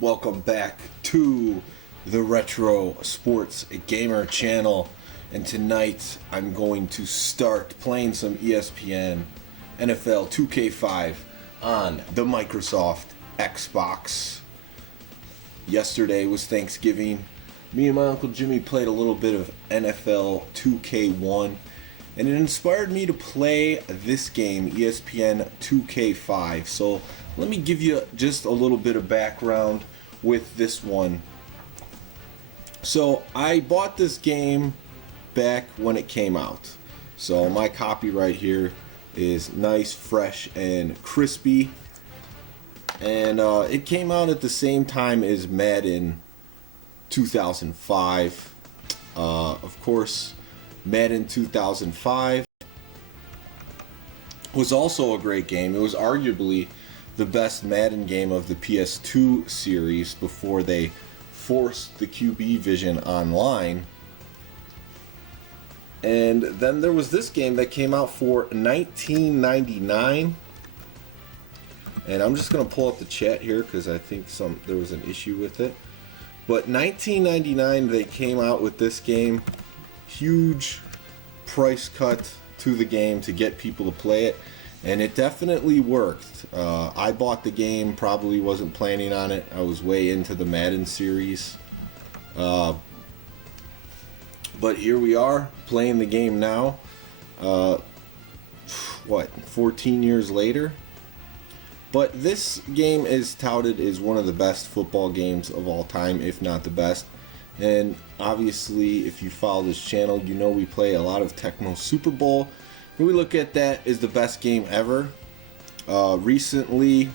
Welcome back to the Retro Sports Gamer channel, and tonight I'm going to start playing some ESPN NFL 2K5 on the Microsoft Xbox. Yesterday was Thanksgiving. Me and my Uncle Jimmy played a little bit of NFL 2K1, and it inspired me to play this game, ESPN 2K5. So let me give you just a little bit of background with this one. So I bought this game back when it came out. So my copy right here is nice, fresh, and crispy. And it came out at the same time as Madden 2005. Of course, Madden 2005 was also a great game. It was arguably the best Madden game of the PS2 series before they forced the QB vision online. And then there was this game that came out for $19.99. And I'm just going to pull up the chat here because I think there was an issue with it. But $19.99 they came out with this game. Huge price cut to the game to get people to play it. And it definitely worked. I bought the game, probably wasn't planning on it. I was way into the Madden series. But here we are, playing the game now. 14 years later? But this game is touted as one of the best football games of all time, if not the best. And obviously, if you follow this channel, you know we play a lot of Tecmo Super Bowl. We look at that as the best game ever. Recently,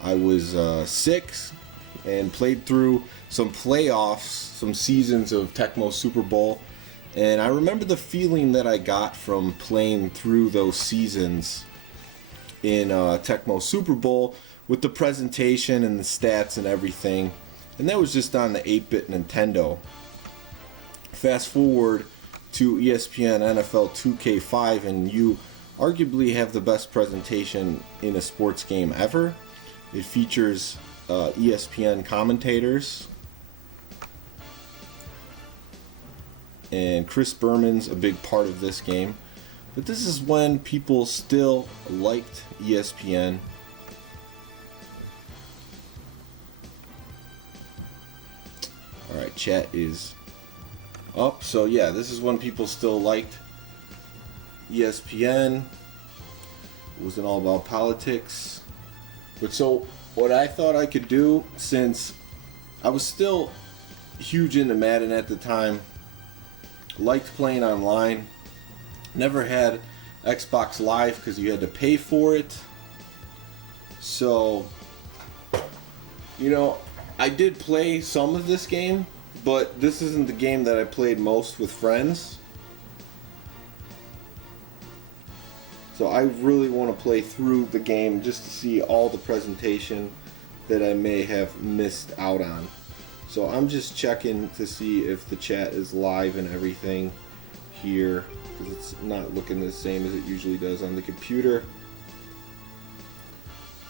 I was 6 and played through some playoffs, some seasons of Tecmo Super Bowl. And I remember the feeling that I got from playing through those seasons in Tecmo Super Bowl with the presentation and the stats and everything. And that was just on the 8-bit Nintendo. Fast forward to ESPN NFL 2K5 and you arguably have the best presentation in a sports game ever. It features ESPN commentators, and Chris Berman's a big part of this game. But this is when people still liked ESPN. Alright, chat is up. So yeah, this is when people still liked ESPN. It wasn't all about politics. But so what I thought I could do, since I was still huge into Madden at the time, liked playing online, never had Xbox Live because you had to pay for it. So, you know, I did play some of this game, but this isn't the game that I played most with friends. So I really want to play through the game just to see all the presentation that I may have missed out on. So I'm just checking to see if the chat is live and everything here, because it's not looking the same as it usually does on the computer.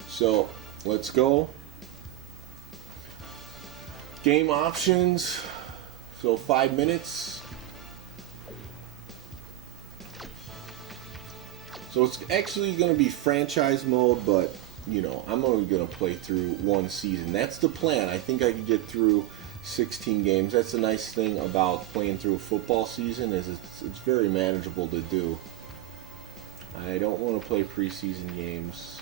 So let's go. Game options. So 5 minutes. So it's actually going to be franchise mode, but you know, I'm only going to play through one season. That's the plan. I think I could get through 16 games. That's the nice thing about playing through a football season, is it's very manageable to do. I don't want to play preseason games.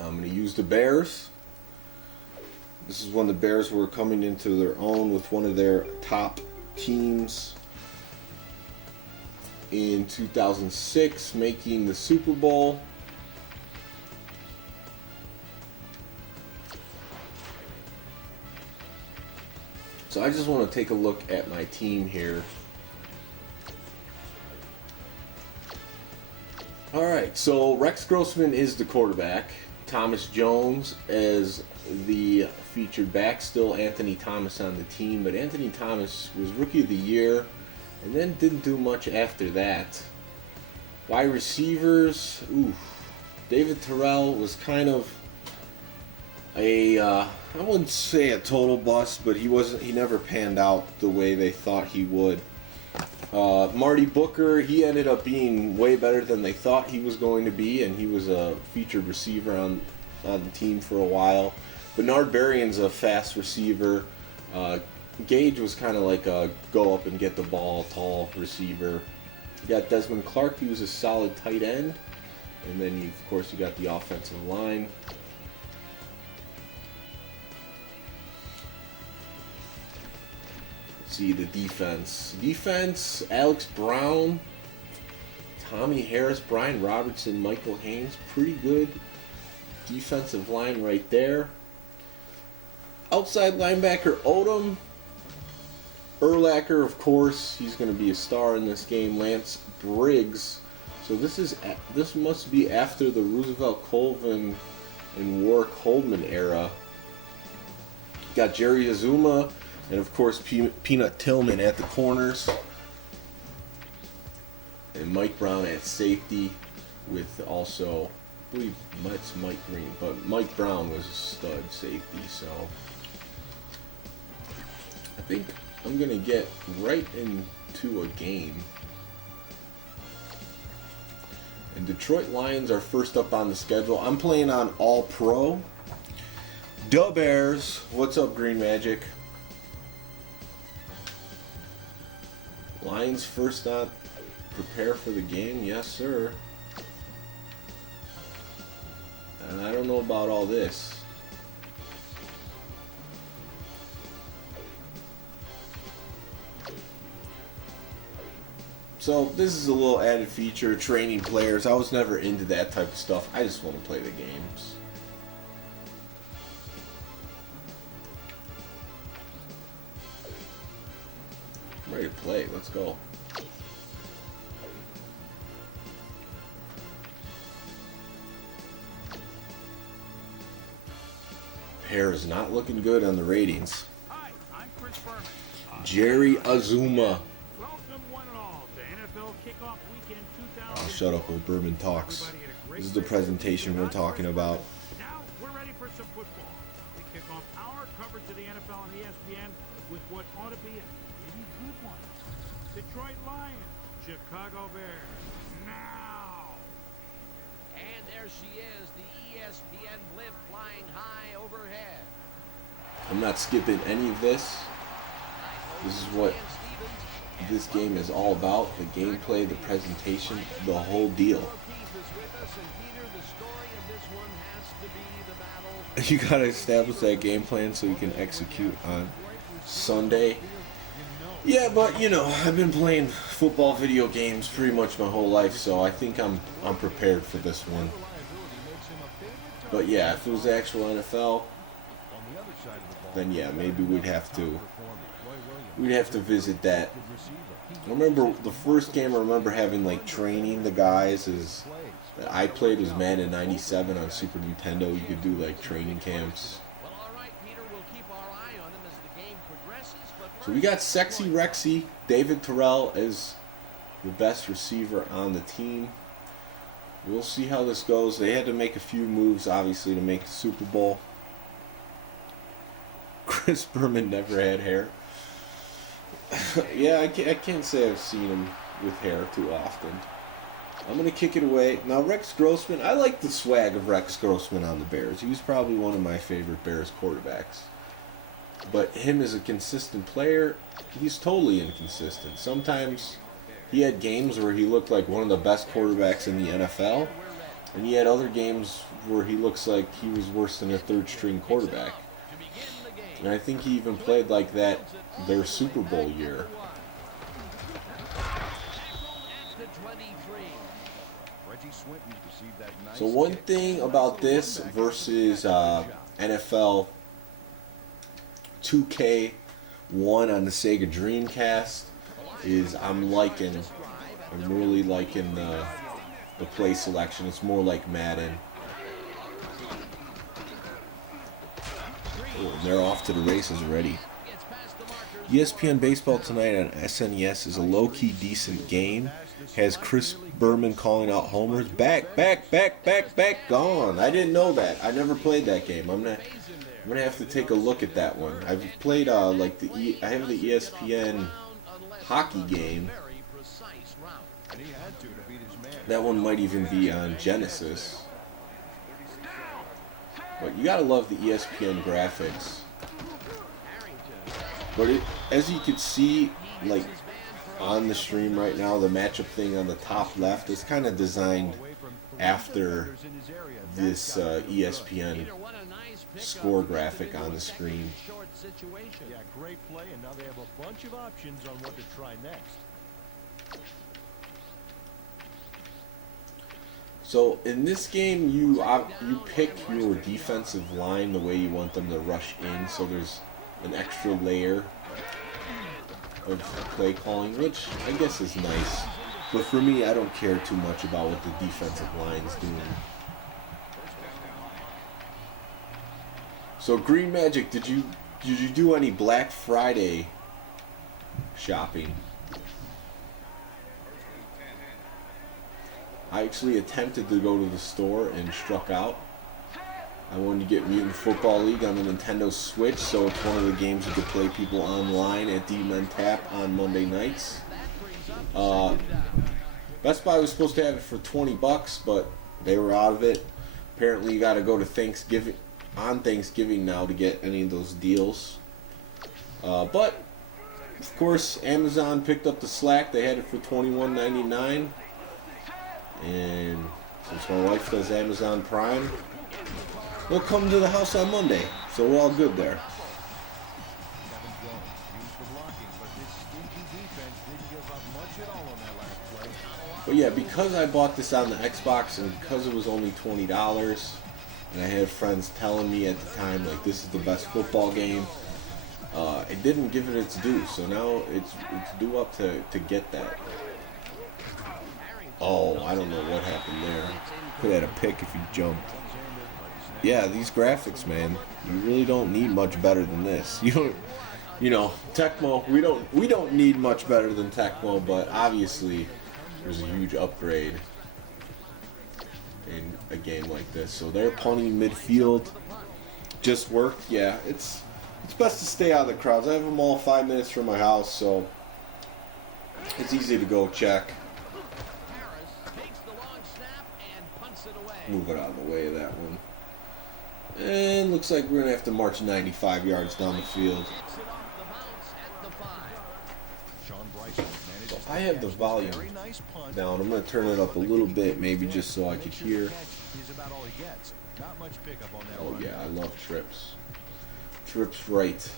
I'm going to use the Bears. This is when the Bears were coming into their own with one of their top teams in 2006, making the Super Bowl. So I just want to take a look at my team here. Alright, so Rex Grossman is the quarterback. Thomas Jones as the featured back. Still Anthony Thomas on the team, but Anthony Thomas was Rookie of the Year and then didn't do much after that. Wide receivers, ooh, David Terrell was kind of I wouldn't say a total bust, but he never panned out the way they thought he would. Marty Booker, he ended up being way better than they thought he was going to be, and he was a featured receiver on the team for a while. Bernard Berrien's a fast receiver. Gage was kind of like a go up and get the ball, tall receiver. You got Desmond Clark, he was a solid tight end. And then, of course, you got the offensive line. Let's see the defense. Defense, Alex Brown, Tommy Harris, Brian Robertson, Michael Haynes. Pretty good defensive line right there. Outside linebacker, Odom. Urlacher, of course, he's going to be a star in this game. Lance Briggs. So this must be after the Roosevelt Colvin and Warwick Holdman era. Got Jerry Azuma and of course Peanut Tillman at the corners, and Mike Brown at safety, with also I believe it's Mike Green, but Mike Brown was a stud safety. So I think I'm gonna get right into a game. And Detroit Lions are first up on the schedule. I'm playing on All Pro. Da Bears. What's up, Green Magic? Lions first up. Prepare for the game. Yes, sir. And I don't know about all this. So this is a little added feature, training players. I was never into that type of stuff. I just want to play the games. I'm ready to play. Let's go. Hair is not looking good on the ratings. Hi, I'm Chris Berman. Jerry Azuma. Kickoff weekend 2000. Oh, shut up when Berman talks. This is the presentation we're talking about. Now we're ready for some football. We kick off our coverage of the NFL on ESPN with what ought to be a pretty good one. Detroit Lions, Chicago Bears. Now. And there she is, the ESPN blimp flying high overhead. I'm not skipping any of this. This is what this game is all about. The gameplay, the presentation, the whole deal. You gotta establish that game plan so you can execute on Sunday. Yeah, but you know, I've been playing football video games pretty much my whole life, so I think I'm prepared for this one. But yeah, if it was the actual NFL, then yeah, maybe we'd have to visit that. I remember the first game I remember having like training the guys is that I played was Madden 97 on Super Nintendo. You could do like training camps. So we got Sexy Rexy, David Terrell as the best receiver on the team. We'll see how this goes. They had to make a few moves, obviously, to make the Super Bowl. Chris Berman never had hair. Yeah, I can't say I've seen him with hair too often. I'm going to kick it away. Now, Rex Grossman, I like the swag of Rex Grossman on the Bears. He was probably one of my favorite Bears quarterbacks. But him as a consistent player, he's totally inconsistent. Sometimes he had games where he looked like one of the best quarterbacks in the NFL, and he had other games where he looks like he was worse than a third-string quarterback. And I think he even played like that their Super Bowl year. So one thing about this versus NFL 2K1 on the Sega Dreamcast is I'm really liking the play selection. It's more like Madden. Oh, and they're off to the races already. ESPN Baseball Tonight on SNES is a low-key decent game. Has Chris Berman calling out homers. Back, gone. I didn't know that. I never played that game. I'm gonna have to take a look at that one. I've played I have the ESPN hockey game. That one might even be on Genesis. But you gotta love the ESPN graphics. But as you can see, like on the stream right now, the matchup thing on the top left is kind of designed after this ESPN score graphic on the screen. Yeah, great play, and now they have a bunch of options on what to try next. So in this game, you pick your defensive line the way you want them to rush in. So there's an extra layer of play calling, which I guess is nice. But for me, I don't care too much about what the defensive line's doing. So Green Magic, did you do any Black Friday shopping? I actually attempted to go to the store and struck out. I wanted to get Mutant Football League on the Nintendo Switch, so it's one of the games you could play people online at D-Men Tap on Monday nights. Best Buy was supposed to have it for $20, but they were out of it. Apparently you got to go to Thanksgiving now to get any of those deals. But of course Amazon picked up the slack. They had it for $21.99. And since my wife does Amazon Prime, they'll come to the house on Monday, so we're all good there. But yeah, because I bought this on the Xbox and because it was only $20, and I had friends telling me at the time, like, this is the best football game, it didn't give it its due, so now it's due up to get that. Oh, I don't know what happened there. Could have had a pick if he jumped. Yeah, these graphics, man, you really don't need much better than this. Tecmo, we don't need much better than Tecmo, but obviously there's a huge upgrade in a game like this. So they're punting midfield. Just worked. Yeah, it's best to stay out of the crowds. I have them all 5 minutes from my house, so it's easy to go check. Move it out of the way of that one. And looks like we're going to have to march 95 yards down the field. So I have the volume down. I'm going to turn it up a little bit, maybe just so I could hear. Oh yeah, I love trips. Trips right.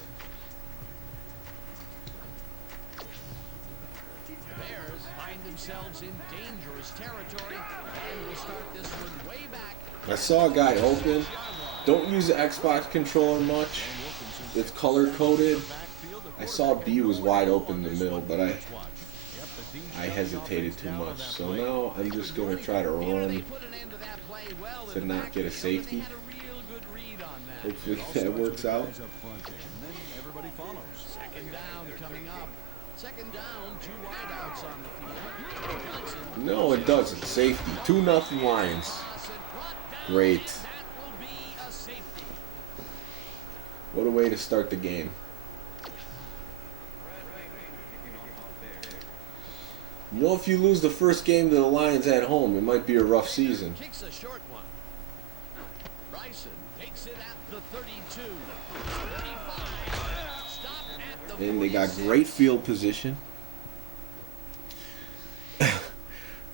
Themselves in dangerous territory, and we'll start this one way back. I saw a guy open. Don't use the Xbox controller much. It's color coded. I saw B was wide open in the middle, but I hesitated too much. So now I'm just going to try to run to not get a safety. Hopefully that works out. Second down coming up. Second down, 2 wideouts on the field. No, it doesn't. Safety. 2-0 Lions. Great. What a way to start the game. If you lose the first game to the Lions at home, it might be a rough season. Kicks a short one. Bryson takes it at the 32. 35. And they got great field position.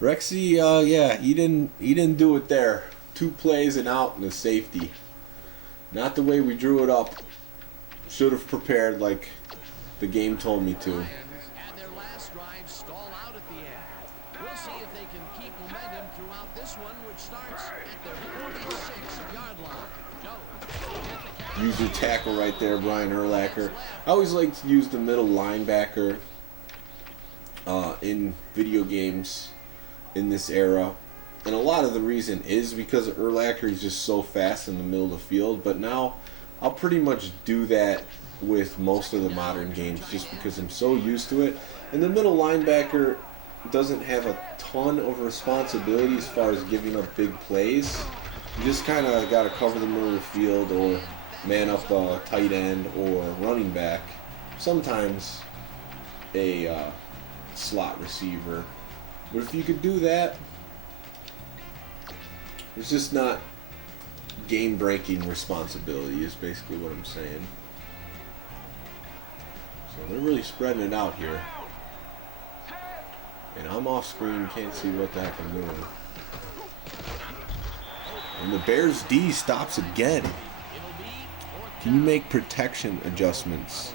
Rexy, yeah, he didn't do it there. 2 plays and out and a safety. Not the way we drew it up. Should have prepared like the game told me to. Lions had their last drive stall out at the end. We'll see if they can keep momentum throughout this one, which starts at their 46-yard line. Use your tackle right there, Brian Urlacher. I always like to use the middle linebacker in video games in this era. And a lot of the reason is because Urlacher is just so fast in the middle of the field. But now I'll pretty much do that with most of the modern games just because I'm so used to it. And the middle linebacker doesn't have a ton of responsibility as far as giving up big plays. You just kind of got to cover the middle of the field or man up a tight end or running back. Sometimes a slot receiver. But if you could do that, it's just not game-breaking responsibility is basically what I'm saying. So they're really spreading it out here. And I'm off screen, can't see what the heck I'm doing. And the Bears D stops again. Can you make protection adjustments?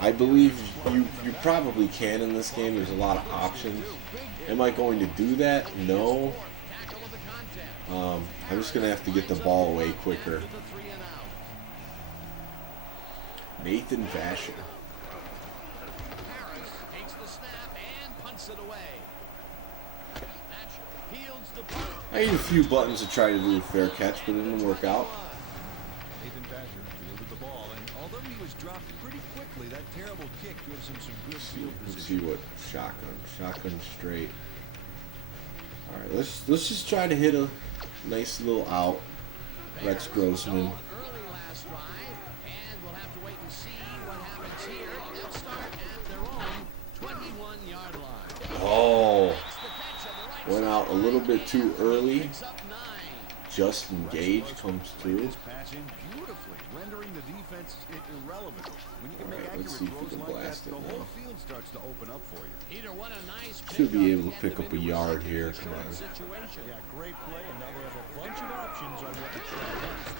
I believe you probably can in this game. There's a lot of options. Am I going to do that? No. I'm just going to have to get the ball away quicker. Nathan Vasher. I hit a few buttons to try to do a fair catch, but it didn't work out. Nathan Vasher fielded the ball, and although he was dropped pretty quickly, that terrible kick gives him some good field Let's position. see what shotgun straight. All right, let's just try to hit a nice little out. Rex Grossman. Early last drive, and we'll have to wait and see what happens here. They'll start at their own 21-yard line. Oh, That's the catch on the right went out a little bit too early. Picks up 9. Justin Gage comes through. This pass in beautifully, rendering the defense irrelevant. When you can make Alright, let's accurate see if we throws can like that, blast the it whole now. field starts to open up for you. Peter, what a nice Should be pickup able to pick get up them a into yard second here. and Come short on. situation. Yeah, great play, and now they have a bunch of options on what to try next.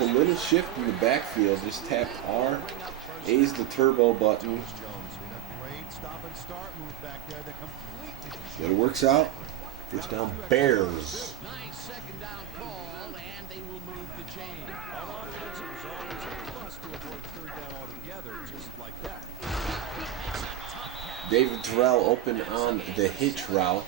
A little shift in the backfield. Just tapped R. A's the turbo button. Jones with a great stop and start move back there that completely But it works out. First down, Bears. Nice second down call, and they will move the chain. on offense. It was always a plus to avoid third down altogether, just like that. David Terrell open on the hitch route.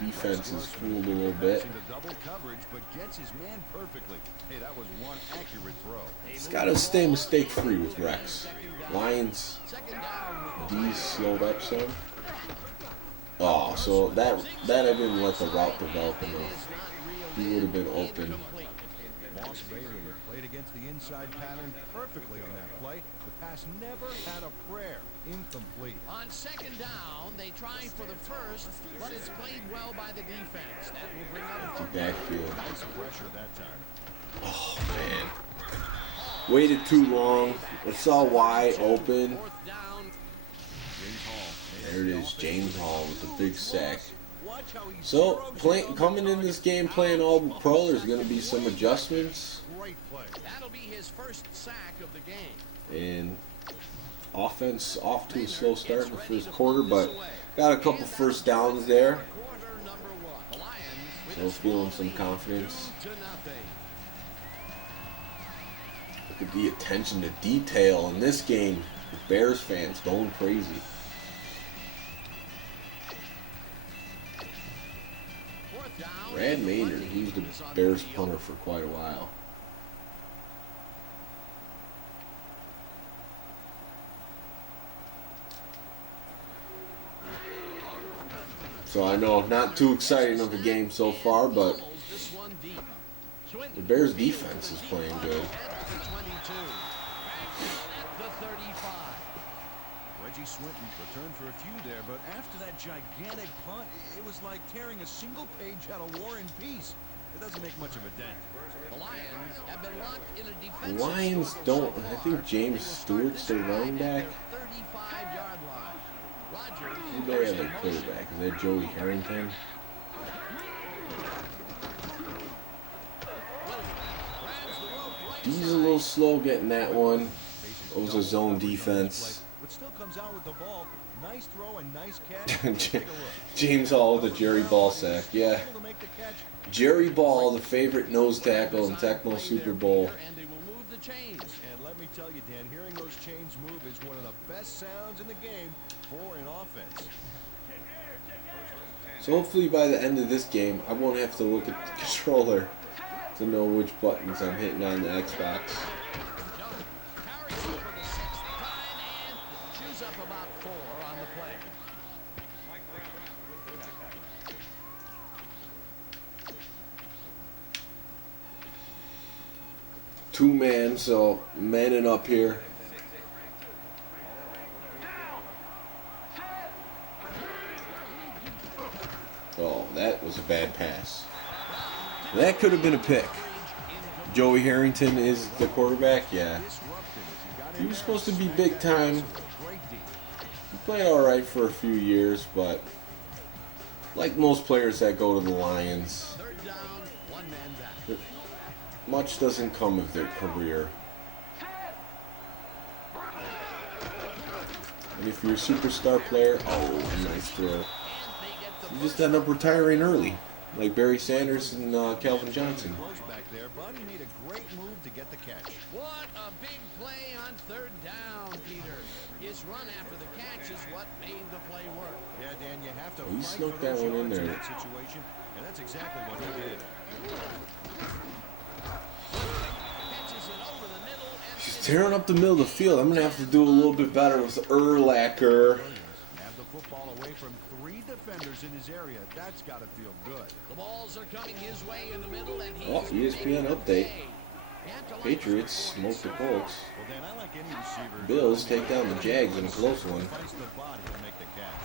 The defense is fooled a little bit. Into double coverage, but gets his man perfectly. Hey, that was one accurate throw. It's got to stay mistake-free with Rex. Lions D's slowed up some. Oh, so that I didn't let the route develop enough. He would have been open. Moss Bailey played against the inside pattern perfectly on that play. The pass never had a prayer. Incomplete. On second down, they try for the first, but it's played well by the defense. That will bring up Backfield. Nice pressure that time. Oh, man. Waited too long. It's all wide open. fourth down. James Hall. There it is, James Hall with a big sack. Watch how he So, zeroes coming in this game playing all pro, there's going to be some adjustments. Great play. That'll be his first sack of the game. And offense off to a slow start in the first quarter, but got a couple first downs there. Quarter number 1. The Lions So feeling some confidence. 2-0. Look at the attention to detail in this game. The Bears fans going crazy. Fourth down. Brad Maynard, he was the Bears punter for quite a while. So I know not too exciting of a game so far, but This one deep. the Bears defense is playing good. At the 22. At the 35. Reggie Swinton returned for a few there, but after that gigantic punt, it was like tearing a single page out of War and Peace. It doesn't make much of a dent. The Lions have been locked in a The defensive Lions struggle don't, so I far. think James Stewart's their running back. 35-yard line. Rodgers. Who do they have their quarterback? Is that Joey Harrington? D's a little slow getting that one. It was a zone defense. But still comes out with the ball. Nice throw and nice catch. Take a look. James Hall, the Jerry Ball sack. Yeah. Able to make the catch. Jerry Ball, the favorite nose tackle in Tecmo Super Bowl. And they will move the chains. And let me tell you, Dan, hearing those chains move is one of the best sounds in the game for an offense. So hopefully by the end of this game, I won't have to look at the controller to know which buttons I'm hitting on the Xbox. Carries over the 6th time and chews up about 4 on the play. Two-man, so manning up here. Oh, that was a bad pass. That could have been a pick. Joey Harrington is the quarterback, yeah. He was supposed to be big time. He played alright for a few years, but like most players that go to the Lions, Third down, 1 man back. much doesn't come of their career. And if you're a superstar player, oh, nice throw. You just end up retiring early, like Barry Sanders and Calvin Johnson. Close back there, but he made a great move to get the catch. What a big play on 3rd down, Peter. His run after the catch is what made the play work. Yeah, Dan, you have to He fight snuck for that those one in yards there. that situation, and that's exactly what he did. Catches it over the middle and He's tearing up the middle of the field. I'm going to have to do a little bit better with Urlacher. Have the football away from 3 defenders in his area. That's got to feel good. the balls are coming his way in the middle and he's Oh, ESPN making a update. play. You have to like Patriots smoke the Colts. Well, Dan, I like any receiver. Bills take down the Jags in a close one. Fights the body to make the catch.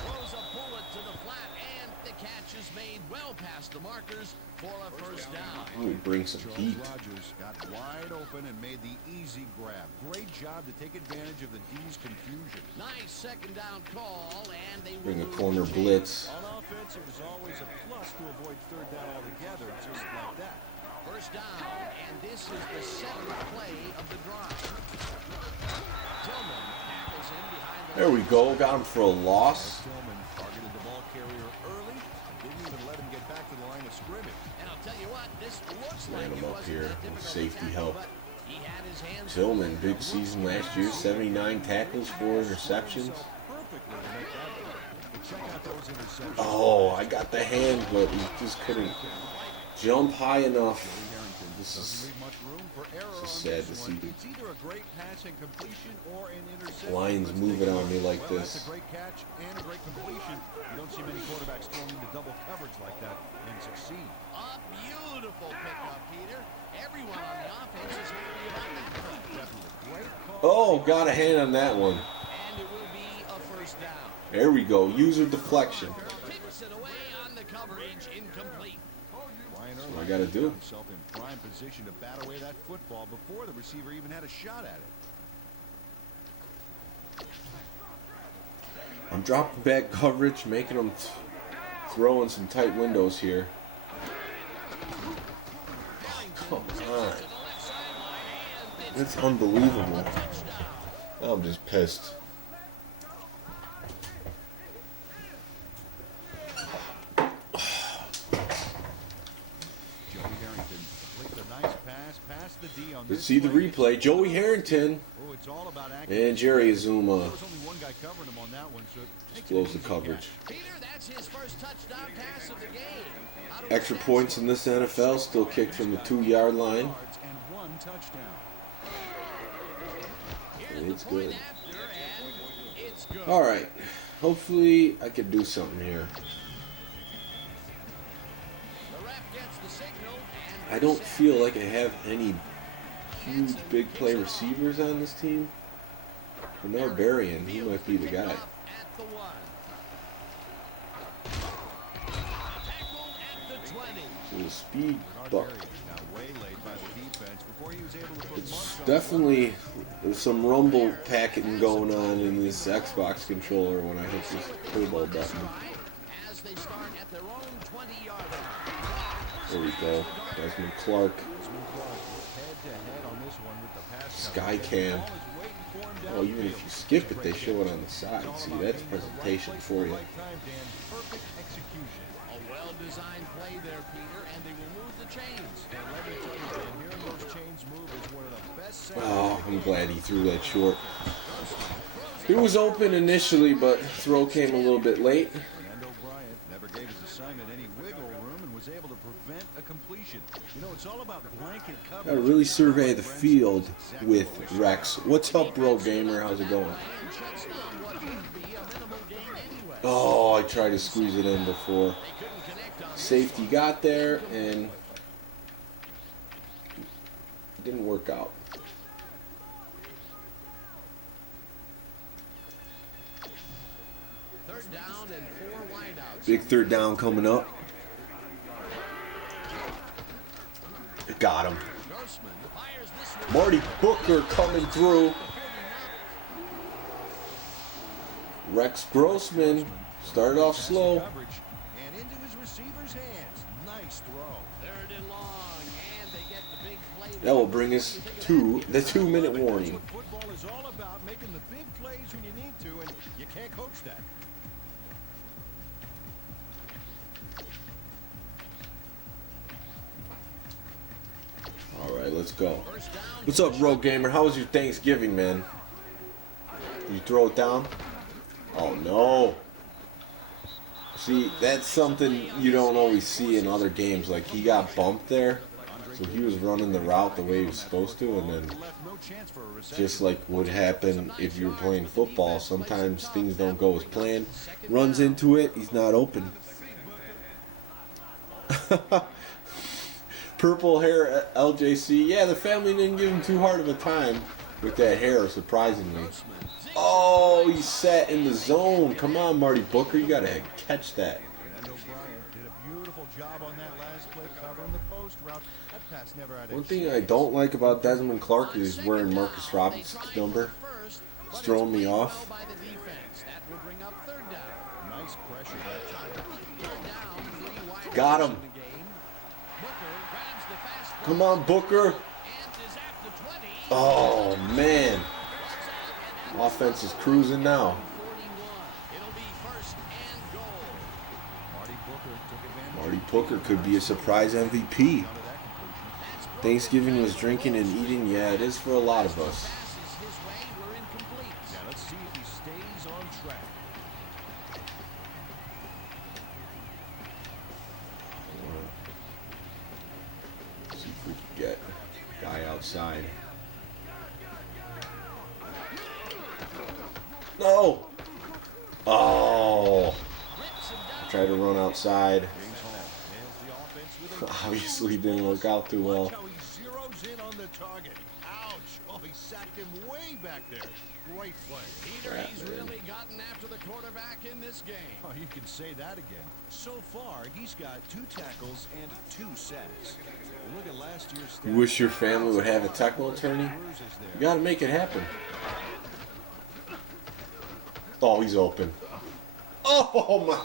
throws a bullet to the flat and the catch is made well past the markers for a 1st down. Ooh, bring some Charles heat. Rogers got wide open and made the easy grab. Great job to take advantage of the D's confusion. Nice 2nd down call and they will Bring a move corner the chains. blitz. On offense, it was always a plus to avoid 3rd down altogether, just like that. 1st down, and this is the 7th play of the drive. Tillman tackles him behind the There we go. Got him for a loss. Tillman targeted the ball carrier early and didn't even let him get back to the line of scrimmage. And I'll tell you what, this looks Ran like him it up wasn't here that with difficult safety to tackle, help. but he had his hands Tillman, big season last year. 79 tackles, 4 interceptions. Perfectly to make that play. But check out those interceptions. Oh, I got the hand, but he just couldn't jump high enough. This Doesn't is leave much room for error on This is sad this to one. see. It's either a great pass and completion or an interception. Lions Let's moving take a on look. me like Well, this. That's a great catch and a great completion. You don't see many quarterbacks thrown into double coverage like that and succeed. A beautiful pickup, Peter. Everyone on the offense is happy about that play. Definitely great call. Oh, got a hand on that one. And it will be a 1st down. There we go. User deflection. Picks it away on the coverage, incomplete. Ryan I gotta Urlacher do. got himself in prime position to bat away that football before the receiver even had a shot at it. I'm dropping back coverage, making them throw in some tight windows here. Come on. That's unbelievable. I'm just pissed. Joey Harrington flicked a nice pass past the D on Let's this see the play. replay. Joey Harrington Oh, it's all about accuracy. and Jerry There Azuma was only one guy covering him on that one, so it makes it blows an the easy coverage. Peter, that's his first touchdown pass of the game. How do Extra we points in this NFL, still kicked from the 2-yard line. yards and 1 touchdown. Here's the It's point good. after, and it's good. All right. Hopefully I can do something here. The ref gets the signal, and I don't feel like I have any huge big play receivers on this team. Bernard Berrien, he might be the guy. At the 1. Tackled at the 20. So the speed Bernard buck. Berry got waylaid by the defense before he was able to put It's marks on definitely there's some rumble packing going on in this Xbox controller when I hit this turbo button. As they start at their own 20-yard line. There we go. Desmond Clark. head-to-head on this one with the pass Sky coverage. cam. The ball is waiting for him Well, even if downfield. you skip it, they show it on the side. See, that's presentation for you. Right time, Dan. Perfect execution. A well-designed play there, Peter, and they will move the chains. And let me tell you, Dan, hearing those chains move is one of the best sounds. Oh, I'm glad he threw that short. He was open initially, but throw came a little bit late. Fernando Bryant never gave his assignment any wiggle room and was able to prevent a a completion. You know, it's all about blanket coverage. Gotta really survey the field with Rex. What's up, bro gamer? How's it going? Oh, I tried to squeeze it in before. Safety got there and it didn't work out. Third down and 4 wideouts. Big third down coming up. Got him. Grossman fires this one. Marty Booker coming through. Rex Grossman started off slow. Coverage and into his receiver's hands. Nice throw. Third and long, and they get the big play. That will bring us to the 2-minute warning. That's what football is all about, making the big plays when you need to, and you can't coach that. All right, let's go. What's up, Rogue Gamer? How was your Thanksgiving, man? Did you throw it down? Oh, no. See, that's something you don't always see in other games. Like, he got bumped there, so he was running the route the way he was supposed to, and then just like would happen if you were playing football, sometimes things don't go as planned. Runs into it, he's not open. Purple hair LJC. Yeah, the family didn't give him too hard of a time with that hair, surprisingly. Oh, he sat in the zone. Come on, Marty Booker. You got to catch that. And O'Brien did a beautiful job on that last play covering the post route. That pass never had One thing I don't like about Desmond Clark is he's wearing Marcus Robinson's number. It's throwing me off. That will bring up third down. nice pressure that time. Third down, 3 wideouts Got him. in the game. Booker grabs the fast Come on, Booker. and is at the 20. Oh, man. Offense is cruising now. 41. It'll be first and goal. Marty Booker took advantage. Marty Booker could be a surprise MVP. Thanksgiving was drinking and eating. Yeah, it is for a lot of us. Passes his way were incomplete. Now let's see if he stays on track. See if we can get guy outside. No! Oh! Tried to run outside. James Hall nails the offense with a Obviously didn't work out too well. Watch how he zeroes in on the target. Ouch! Oh, he sacked him way back there. Great play. Peter, he's really gotten after the quarterback in this game. Oh, you can say that again. So far, he's got 2 tackles and 2 sacks. Look at last year's You stats. wish your family would have a technical attorney? You gotta make it happen. Oh, he's open. Oh my!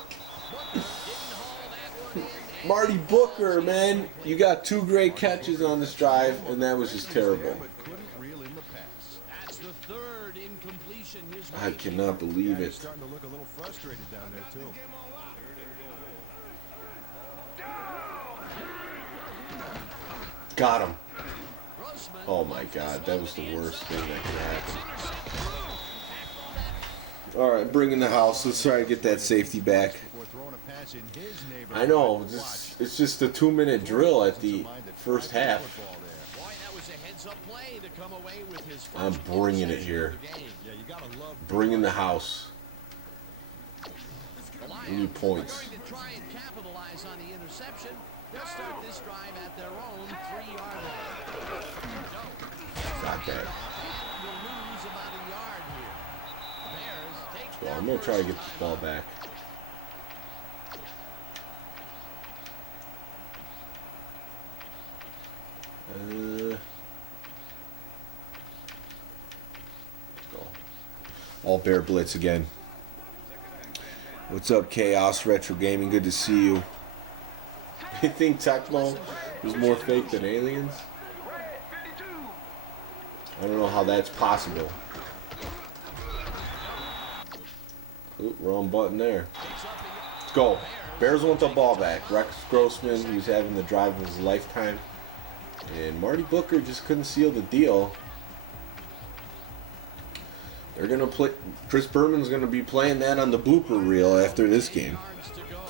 Marty Booker, man, you got 2 great catches on this drive, and that was just terrible. But couldn't reel in the pass. That's the third incompletion his way. I cannot believe He's it. starting to look a little frustrated down there, too. Got him. Grossman Oh my God, that was the worst thing that could happen. All right, bring in the house. Let's try to get that safety back. Before throwing a pass in his neighborhood. I know, it's just a 2-minute drill at the first half. Boy, that was a heads-up play to come away with his first I'm bringing it interception here. of the game. Yeah, you gotta love Bring in the house. The Lions We need points. are going to try and capitalize on the interception. They'll start this drive at their own 3-yard line. Got that. Will lose about a yard here. The Bears take So their I'm gonna try to get first this ball back. Let's go. All Bear Blitz again. What's up, Chaos Retro Gaming? Good to see you. You think Tecmo is more fake than aliens? I don't know how that's possible. Oop, wrong button there. Let's go. Bears want the ball back. Rex Grossman, who's having the drive of his lifetime. And Marty Booker just couldn't seal the deal. They're going to play. Chris Berman's going to be playing that on the blooper reel after this game. yards to go.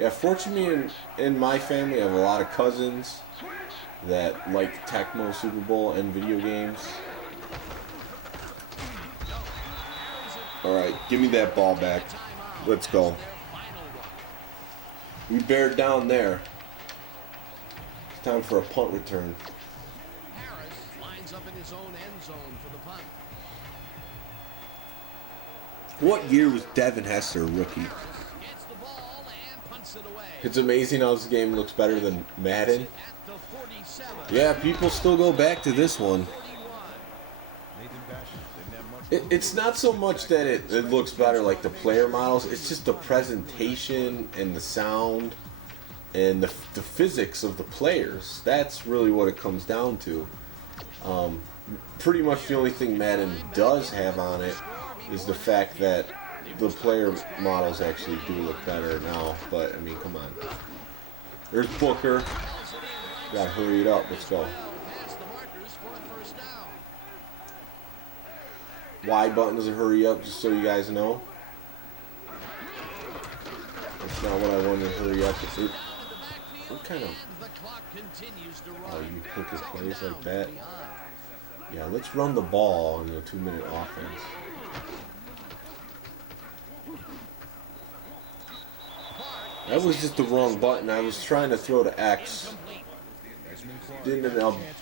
Yeah, fortunately in my family, I have a lot of cousins that like Tecmo Super Bowl and video games. All right, give me that ball back. Let's go. We bared down there. It's time for a punt return. Harris lines up in his own end zone for the punt. What year was Devin Hester a rookie? Gets the ball and punts it away. It's amazing how this game looks better than Madden. At the 47. Yeah, people still go back to this one. 41. Nathan Basham didn't have much. It's not so much that it looks better like the player models. It's just the presentation and the sound and the physics of the players. That's really what it comes down to. Pretty much the only thing Madden does have on it is the fact that the player models actually do look better now. But, I mean, come on. There's Booker. Gotta hurry it up. Let's go. Past the markers for a first down. Y button is a hurry up, just so you guys know. That's not what I wanted to hurry up. What kind of... The clock continues to run. Oh, you quick as plays like that? Yeah, let's run the ball in a 2-minute offense. That was just the wrong button. I was trying to throw to X. Didn't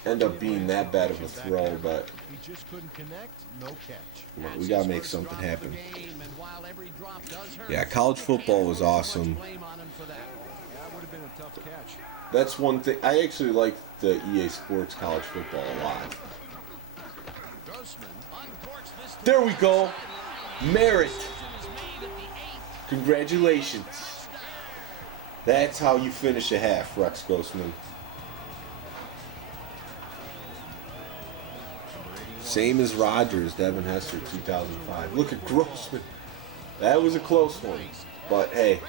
end up being that bad of a throw, but He just couldn't connect. No catch. come on, we gotta make something happen. Game, and while every drop does hurt, Yeah, college football was awesome. blame on him for that. That would have been a tough catch. That's one thing. I actually like the EA Sports college football a lot. Grossman uncorks this to There we go. Merit. is made at the 8th. Congratulations. That's how you finish a half, Rex Grossman. Same as Rodgers, Devin Hester, 2005. Look at Grossman. That was a close one. But hey,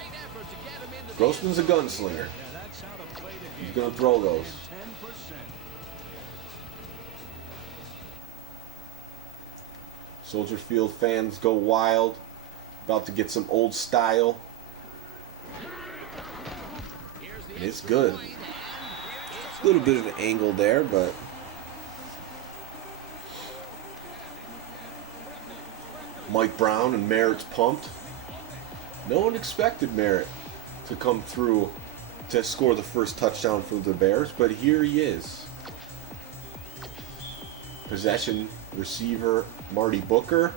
Grossman's a gunslinger. He's going to throw those. 10%. Soldier Field fans go wild. About to get some old style. And it's good. A little bit of an angle there, but Mike Brown and Merritt's pumped. No one expected Merritt to come through to score the first touchdown for the Bears, but here he is. Possession receiver Marty Booker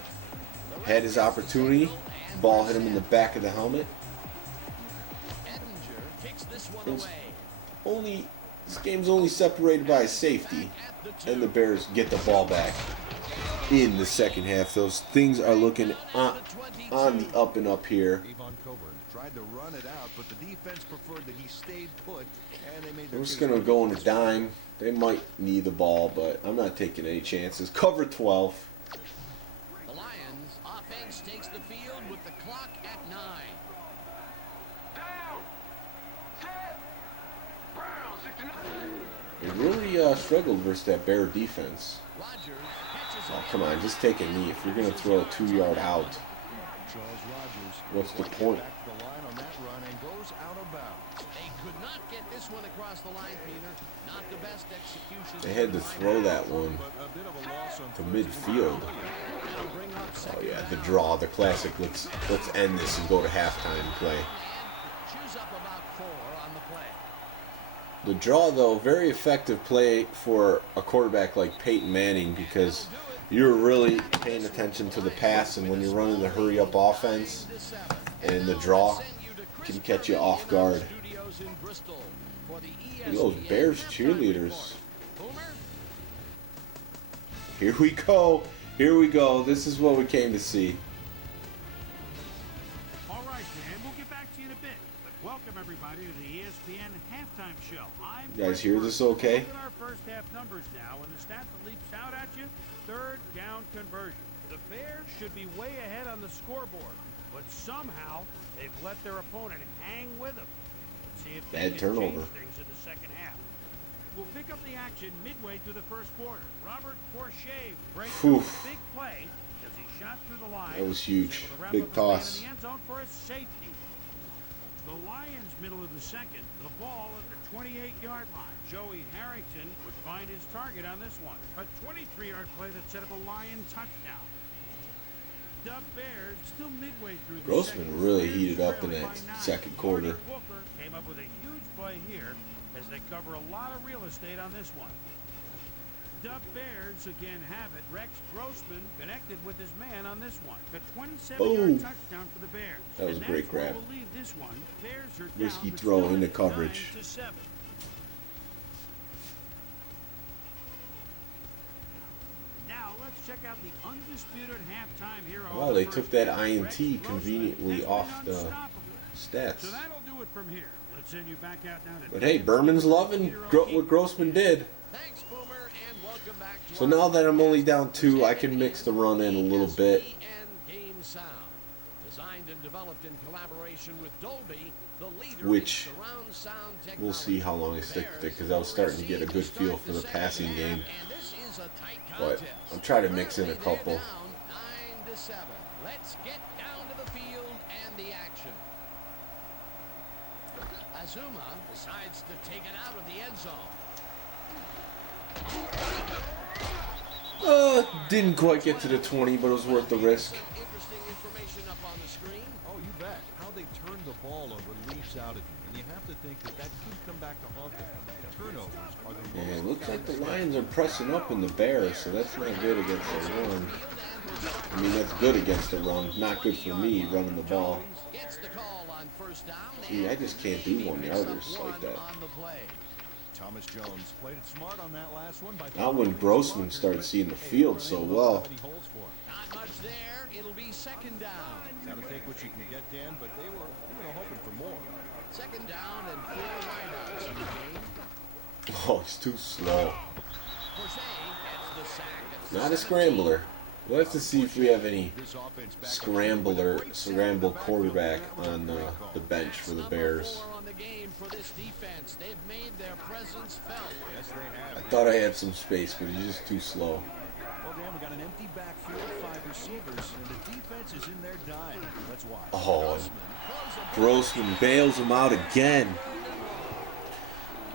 had his opportunity. Ball hit him in the back of the helmet. Edinger kicks this one away. This game's only separated by a safety, and the Bears get the ball back in the second half. Those things are looking on the up and up here. Devon Coburn tried to run it out, but the defense preferred that he stayed put, and they made their We're just case going to for go in a the dime. They might need the ball, but I'm not taking any chances. Cover 12. The Lions offense takes the field with the clock at 9. They really struggled versus that Bear defense. Rodgers catches Oh, it. come on, just take a knee. If you're going to throw a 2-yard out, Charles Rogers. What's the goes point? Back to the line on that run and goes out of bounds. They could not get this one across the line, Peter. Not the best execution. they had to throw that one But a bit of a loss on to third midfield. That'll bring up Oh second yeah, the down. draw, the classic. Let's end this and go to halftime play. And choose up about 4 on the play. The draw, though, very effective play for a quarterback like Peyton Manning because you're really paying attention to the pass, and when you're running the hurry-up offense and the draw can catch you off guard. Studios in Bristol for the Look at those ESPN Bears halftime cheerleaders. report. Boomer? Here we go. Here we go. This is what we came to see. All right, man, we'll get back to you in a bit. But welcome, everybody, to the ESPN Halftime Show. I'm You guys Greg hear Burke. this okay? Look at our first half numbers now, and the stat that leaps out at you, third down conversion. The Bears should be way ahead on the scoreboard, but somehow they've let their opponent hang with them. Let's see if they Bad can turnover. change things in the second half. We'll pick up the action midway through the first quarter. Robert Porcher breaks Whew. a big play as he shot through the line. That was huge. Able to wrap Big up his man toss. in the end zone for a safety. The Lions, middle of the second. The ball at the 28-yard line. Joey Harrington would find his target on this one. A 23-yard play that set up a Lion touchdown. The Bears still midway through the Grossman second. really Bears heated up in trailing that by 9. second quarter. Marty Booker came up with a huge play here as they cover a lot of real estate on this one. The Bears again have it. Rex Grossman connected with his man on this one. A 27-yard touchdown for the Bears. That was a great grab. We'll leave this one. Bears are Risky down, throw still into at coverage. 9-7. Now let's check out the undisputed halftime hero. Oh, they took that INT conveniently off the stats. So that'll do it from here. Let's send you back out now to But hey, Berman's loving what Grossman did. Thanks, Boomer, and welcome back to So now that I'm only down 2, I can mix the run in a little bit. Game sound. Designed and developed in collaboration with Dolby, the leader Which in surround sound technology. we'll see how long I stick with it, because I was starting to get a good feel for the passing game. And this is a tight But contest. I'm trying to mix in a Currently, they're couple. down 9-7. Let's get down to the field and the action. Azuma decides to take it out of the end zone. Didn't quite get to the 20, but it was worth the risk. Some interesting information up on the screen. Oh, you bet. How they turn the ball over leaps out at you. And you have to think that could come back to haunt them. Turnovers are the Yeah, most it looks like the Lions are pressing up in the Bears, so that's not good against the run. I mean, that's good against the run. Not good for me running the ball. Gets the call on first down. See, I just can't do 1-yarders like that. On the play. Thomas Jones played it smart on that last one by Not when Grossman started seeing the field so well. Not much there. It'll be second down. Gotta take what you can get, Dan, but they were hoping for more. Second down and 4 wideouts in the game. Oh, he's too slow. Forte gets the sack at the Not a 17. scrambler. We'll have to see if we have any This offense back scramble quarterback on the bench for the Number Bears. 4 on the game for this defense. They've made their presence felt. Yes, they I have. thought I had some space, but he's just too slow. Well, Dan, we got an empty backfield, 5 receivers, and the defense is in their dime. Let's watch. Oh, Grossman bails him out again.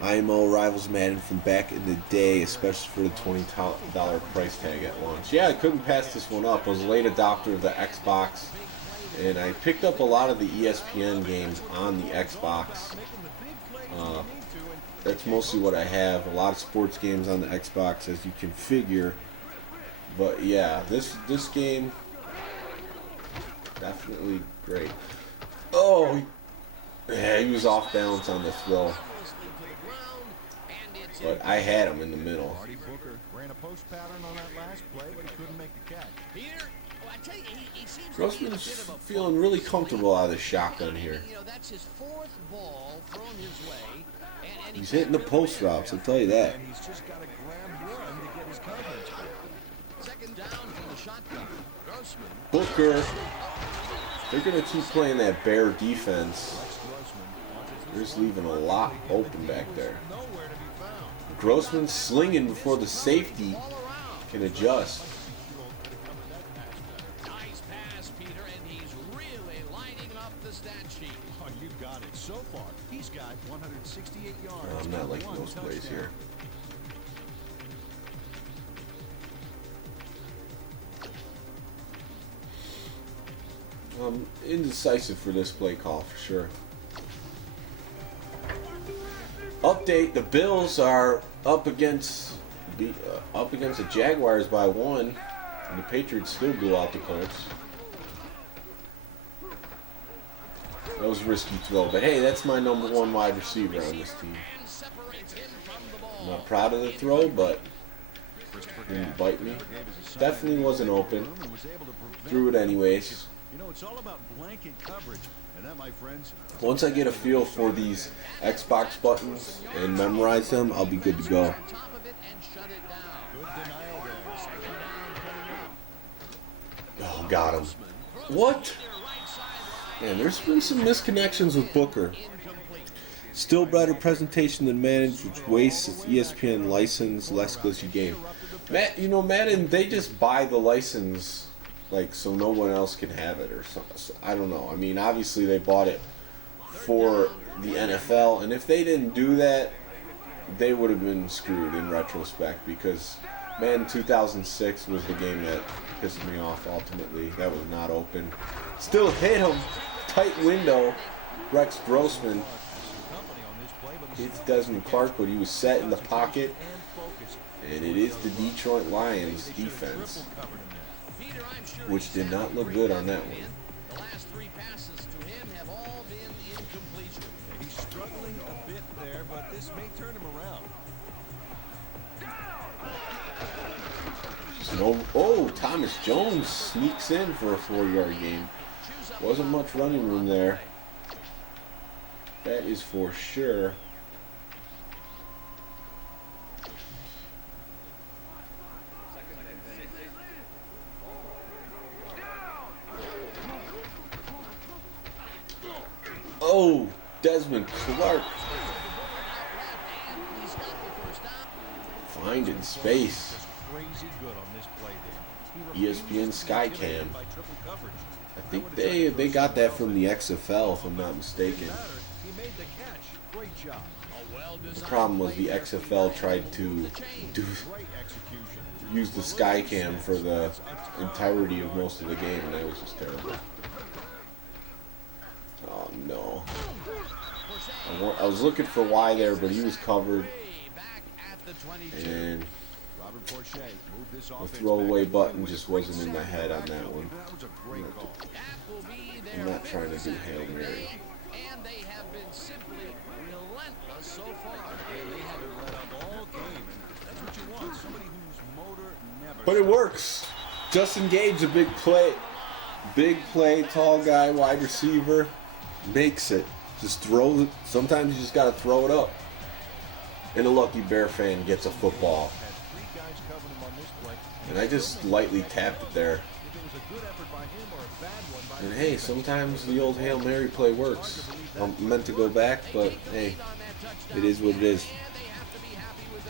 IMO rivals Madden from back in the day, especially for the $20 price tag at launch. Yeah, I couldn't pass this one up. I was a late adopter of the Xbox, and I picked up a lot of the ESPN games on the Xbox. That's mostly what I have. A lot of sports games on the Xbox, as you can figure. But yeah, this game, definitely great. Oh, yeah, he was off balance on the throw. But I had him in the middle. Marty Booker ran a post pattern on that last play, but he couldn't make the catch. Peter, well, I tell you, he seems Grossman's to be in a bit of a feeling really comfortable out of the shotgun here. You know, that's his 4th ball thrown his way. And He's hitting the post routes, I'll tell you that. And he's just got to grab one to get his confidence back. second down from the shotgun. Grossman. Booker, they're going to keep playing that Bear defense. They're just leaving a lot open back there. Nowhere to be found. Grossman slinging before the safety All around. can adjust. Nice pass, Peter, and he's really lighting up the stat sheet. Oh, you got it. So far, he's got 168 yards. Oh, I'm not and liking 1 those plays touchdown. here. Indecisive for this play call for sure. Update: the Bills are up against the Jaguars by 1, and the Patriots still blew out the Colts. That was a risky throw, but hey, that's my number 1 wide receiver on this team. And separates him from the ball. I'm not proud of the throw, but didn't bite me. Definitely wasn't open. Threw it anyways. You know, it's all about blanket coverage, and that, my friends, Once I get a feel for these Xbox buttons and memorize them, I'll be good to go. On top of it and shut it down. good denial there. Second down, putting up. Oh, got him. What? Right sideline. Man, there's been some misconnections with Booker. Still better presentation than managed, which wastes its ESPN license, less glitchy game. Madden, they just buy the license, like, so no one else can have it or something. So, I don't know. I mean, obviously they bought it for the NFL. And if they didn't do that, they would have been screwed in retrospect, because, man, 2006 was the game that pissed me off ultimately. That was not open. Still hit him. Tight window. Rex Grossman hits Desmond Clark, but he was set in the pocket. And it is the Detroit Lions defense, which did not look good on that one. The last 3 passes to him have all been incompletion. He's struggling a bit there, but this may turn him around. Oh, Thomas Jones sneaks in for a 4-yard gain. Wasn't much running room there. That is for sure. Oh, Desmond Clark finding space. Crazy good on this play there. ESPN Skycam. I think they got that from the XFL, if I'm not mistaken. He made the catch. Great job. The problem was the XFL tried to use the Skycam for the entirety of most of the game, and that was just terrible. Oh no. I was looking for Y there, but he was covered. And the throwaway button just wasn't in my head on that one. I'm not trying to do Hail Mary. And they have been simply relentless so far. They haven't let up all game, and that's what you want. Somebody whose motor never. But it works. Justin Gage, a big play. Big play, tall guy, wide receiver. Makes it. Just throw it. Sometimes you just got to throw it up. And a lucky Bear fan gets a football. And I just lightly tapped it there. And hey, sometimes the old Hail Mary play works. I'm meant to go back, but hey, it is what it is.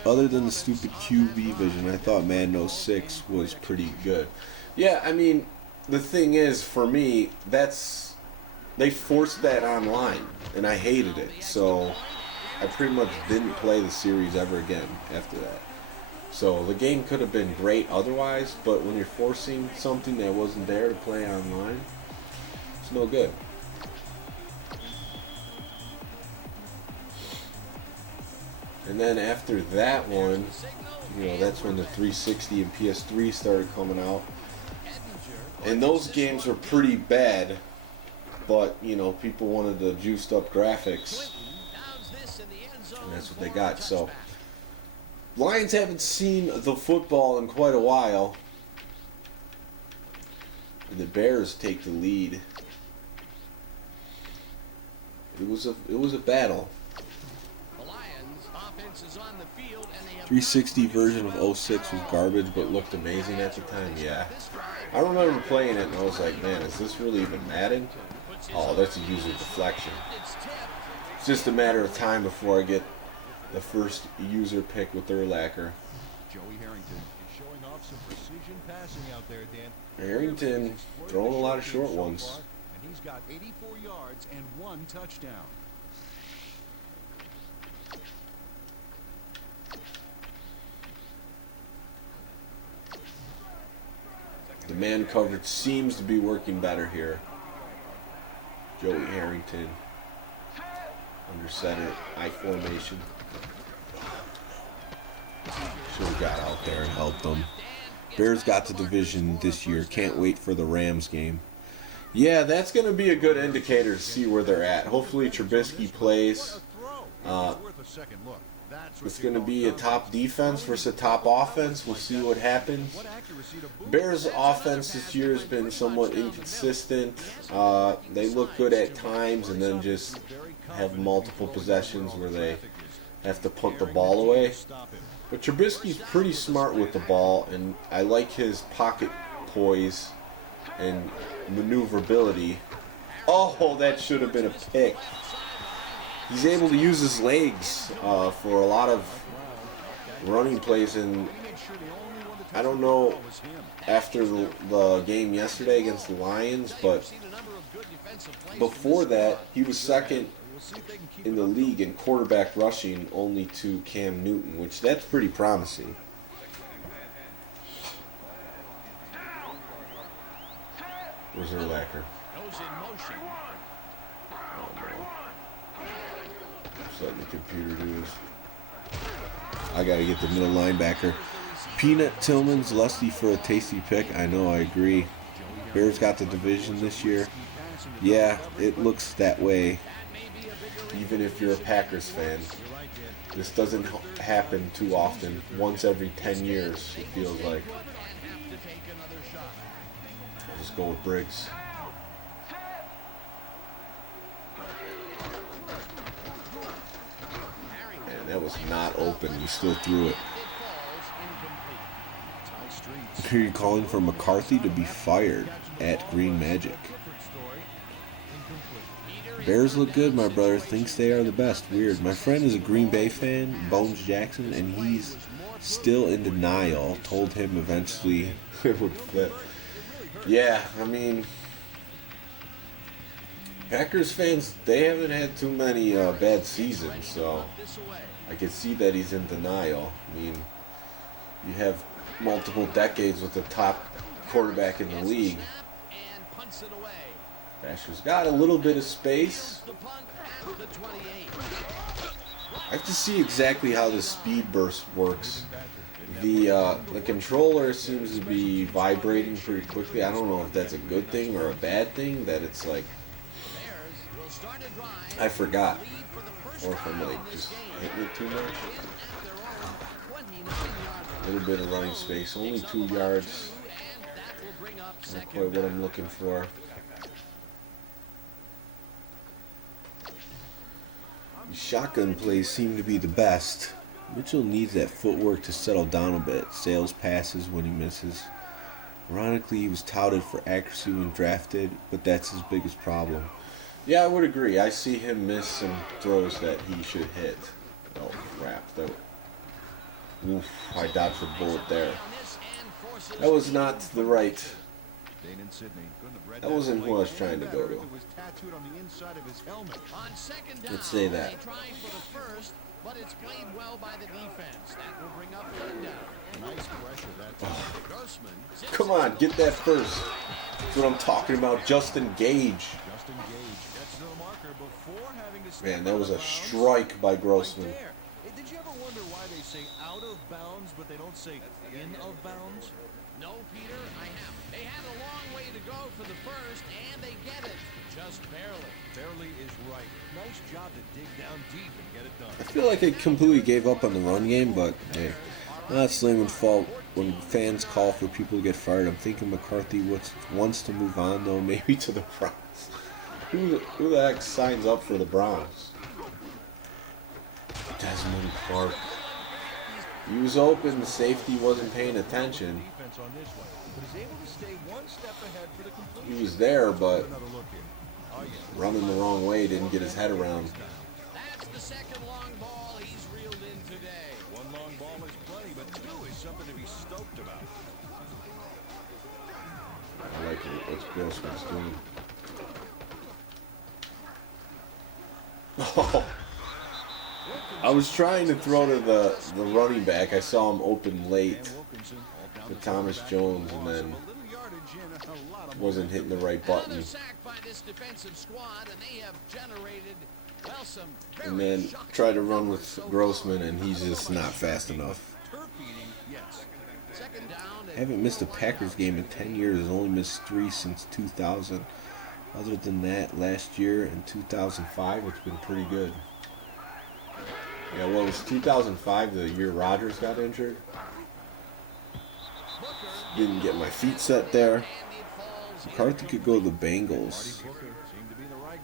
Other than the stupid QB vision, I thought Madden 06 was pretty good. Yeah, I mean, the thing is, for me, they forced that online, and I hated it. So I pretty much didn't play the series ever again after that. So the game could have been great otherwise, but when you're forcing something that wasn't there to play online, it's no good. And then after that one, that's when the 360 and PS3 started coming out. And those games were pretty bad, but, people wanted the juiced up graphics. And that's what they got. So Lions haven't seen the football in quite a while. And the Bears take the lead. It was a battle. The Lions offense is on the field and they have 360 version of 06 was garbage, but looked amazing at the time. Yeah. I remember playing it and I was like, man, is this really even Madden? Oh, that's a user deflection. It's just a matter of time before I get the first user pick with Urlacher. Joey Harrington is showing off some precision passing out there, Dan. Harrington throwing a lot of short ones. And he's got 84 yards and 1 touchdown. The man coverage seems to be working better here. Joey Harrington under center, I formation. Should have got out there and helped them. Bears got the division this year. Can't wait for the Rams game. Yeah, that's going to be a good indicator to see where they're at. Hopefully Trubisky plays. It's going to be a top defense versus a top offense. We'll see what happens. Bears' offense this year has been somewhat inconsistent. They look good at times and then just have multiple possessions where they have to punt the ball away. But Trubisky's pretty smart with the ball, and I like his pocket poise and maneuverability. Oh, that should have been a pick. He's able to use his legs for a lot of running plays, and I don't know after the game yesterday against the Lions, but before that, he was second in the league in quarterback rushing, only to Cam Newton, which that's pretty promising. Where's Urlacher? Oh no. Just letting the computer do this. I gotta get the middle linebacker. Peanut Tillman's lusty for a tasty pick. I know, I agree. Bears got the division this year. Yeah, it looks that way. Even if you're a Packers fan. This doesn't happen too often. Once every 10 years, it feels like. I'll just go with Briggs. Man, that was not open. He still threw it. Here you're calling for McCarthy to be fired at Green Magic. Bears look good, my brother thinks they are the best. Weird. My friend is a Green Bay fan, Bones Jackson, and he's still in denial. Told him eventually it would fit. Yeah, I mean, Packers fans, they haven't had too many bad seasons, so I can see that he's in denial. I mean, you have multiple decades with the top quarterback in the league. Basher's got a little bit of space. I have to see exactly how the speed burst works. The controller seems to be vibrating pretty quickly. I don't know if that's a good thing or a bad thing, that it's like, I forgot. Or if I'm like just hitting it too much. A little bit of running space, only 2 yards. Not quite what I'm looking for. Shotgun plays seem to be the best. Mitchell needs that footwork to settle down a bit. Sales passes when he misses. Ironically, he was touted for accuracy when drafted, but that's his biggest problem. Yeah, I would agree. I see him miss some throws that he should hit. Oh, crap. Oof, I dodged the bullet there. That was not the right... That wasn't who I was trying to go to. Let's say that. But it's played well by the defense. That will bring up third down. Nice pressure that time. Oh. Come on, get that first. That's what I'm talking about. Just engage. Man, that was a strike by Grossman. Did you ever wonder why they say out of bounds, but they don't say in of bounds? No, Peter, I haven't. They had a long way to go for the first, and they get it. Just barely. Barely is right. Nice job to dig down deep and get it done. I feel like they completely gave up on the run game, but hey, not Slayman's fault. When fans call for people to get fired, I'm thinking McCarthy wants to move on, though, maybe to the Browns. Who the heck signs up for the Browns? Desmond Clark. He was open, the safety wasn't paying attention. He was there, but running the wrong way, didn't get his head around. That's the second long ball he's reeled in today. One long ball is plenty, but two is something to be stoked about. I like what Grossman's doing. Oh. I was trying to throw to the running back. I saw him open late to Thomas Jones, and then wasn't hitting the right button. And then tried to run with Grossman, and he's just not fast enough. Haven't missed a Packers game in 10 years. Only missed 3 since 2000. Other than that, last year in 2005, it's been pretty good. Yeah, well, it was 2005, the year Rodgers got injured. Didn't get my feet set there. McCarthy could go to the Bengals.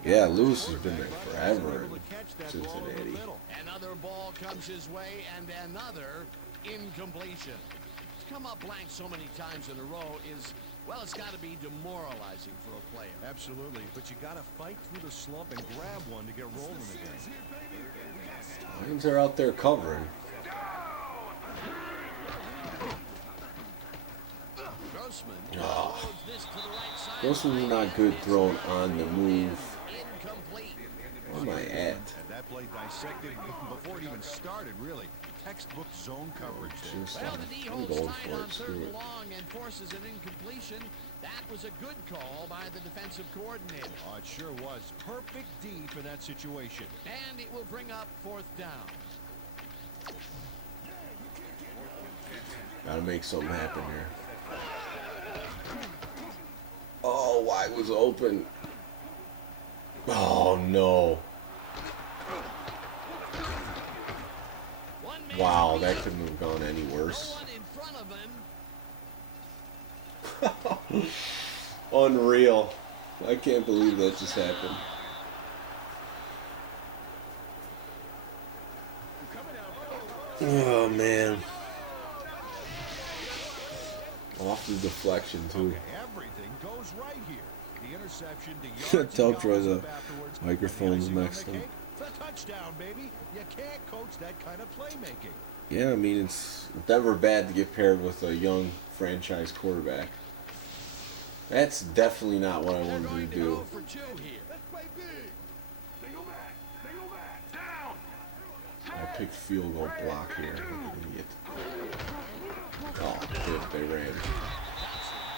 Yeah, Lewis has been there forever in Cincinnati. Another ball comes his way, and another incompletion. To come up blank so many times in a row is, well, it's got to be demoralizing for a player. Absolutely, but you got to fight through the slump and grab one to get rolling again. Lions are out there covering. Grossman Oh. throws this to the right side. Grossman's not good throwing on the move. Incomplete. Where am I at? And that play dissected before it even started, really. Textbook zone coverage there. Just, Well, the D I'm holds going tight for on it. third Screw and it. long and forces an incompletion. That was a good call by the defensive coordinator. Oh, it sure was. Perfect D for that situation. And it will bring up fourth down. Gotta make something happen here. Oh, wide was open. Oh, no. One man Wow, that beat. couldn't have gone any No worse. one in front of him. Unreal. I can't believe that just happened. Oh, man. Off the deflection, too. Okay, everything goes right here. The interception to yards Tell and Troy yards the up afterwards. microphone's And the icing on next the to him. cake, the touchdown, baby. You can't coach that kind of playmaking. Yeah, I mean, it's never bad to get paired with a young franchise quarterback. That's definitely not what I They're wanted going to to go do. for two here. I picked field goal block here. What an idiot. Oh, good. They ran.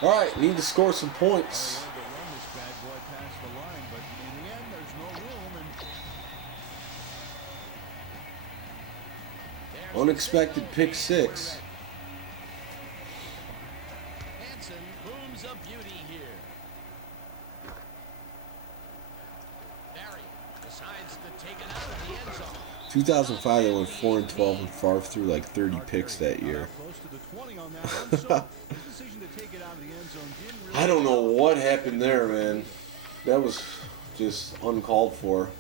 All right, need to score some points. Wanted to run this bad boy past the line, but in the end, there's no room. And Unexpected pick six. Hanson booms a beauty here. Barry decides to take it out of the end zone. 2005, they went 4-12 and Favre threw like 30 picks that year. close to the 20 on that one, so the decision to take it out of the end zone didn't really I don't know what happened there, man. That was just uncalled for.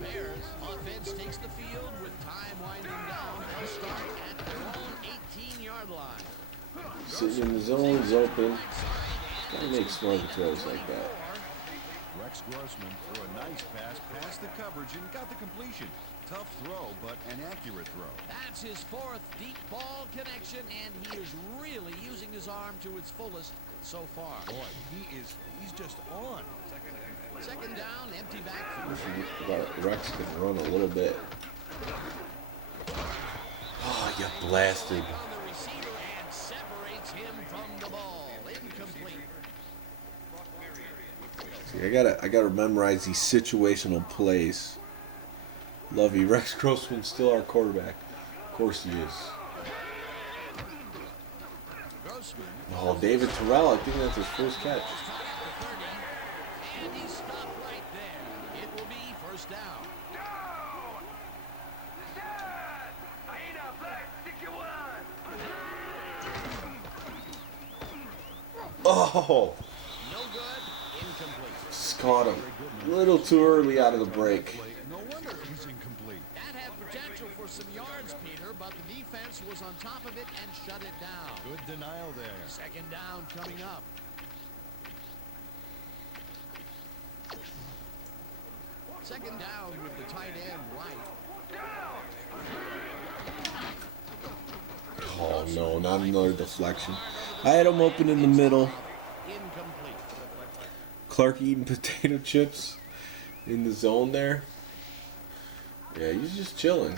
Bears offense takes the field with time winding down. They'll start at their own 18-yard line. Sitting in the zones open. Gotta make smart throws like that. Rex Grossman threw a nice pass past the coverage and got the completion. Tough throw, but an accurate throw. That's his fourth deep ball connection, and he is really using his arm to its fullest so far. Boy, he's just on. Second down, empty backfield. Rex can run a little bit. Oh, you blasted. On the receiver and separates him from the ball. Incomplete. See, I gotta memorize these situational plays. Lovey, Rex Grossman's still our quarterback. Of course he is. Grossman Oh, David Terrell, I think that's his first catch. tied at the 30, and he stopped right there. It will be first down. Oh, No good. Incomplete. just caught him. A little too early out of the break. No wonder it was incomplete. That had potential for some yards, Peter, but the defense was on top of it and shut it down. Good denial there. Second down coming up. Second down with the tight end right. Oh no, not another deflection. I had him open in the middle. Incomplete. Clark eating potato chips in the zone there. Yeah, he's just chilling.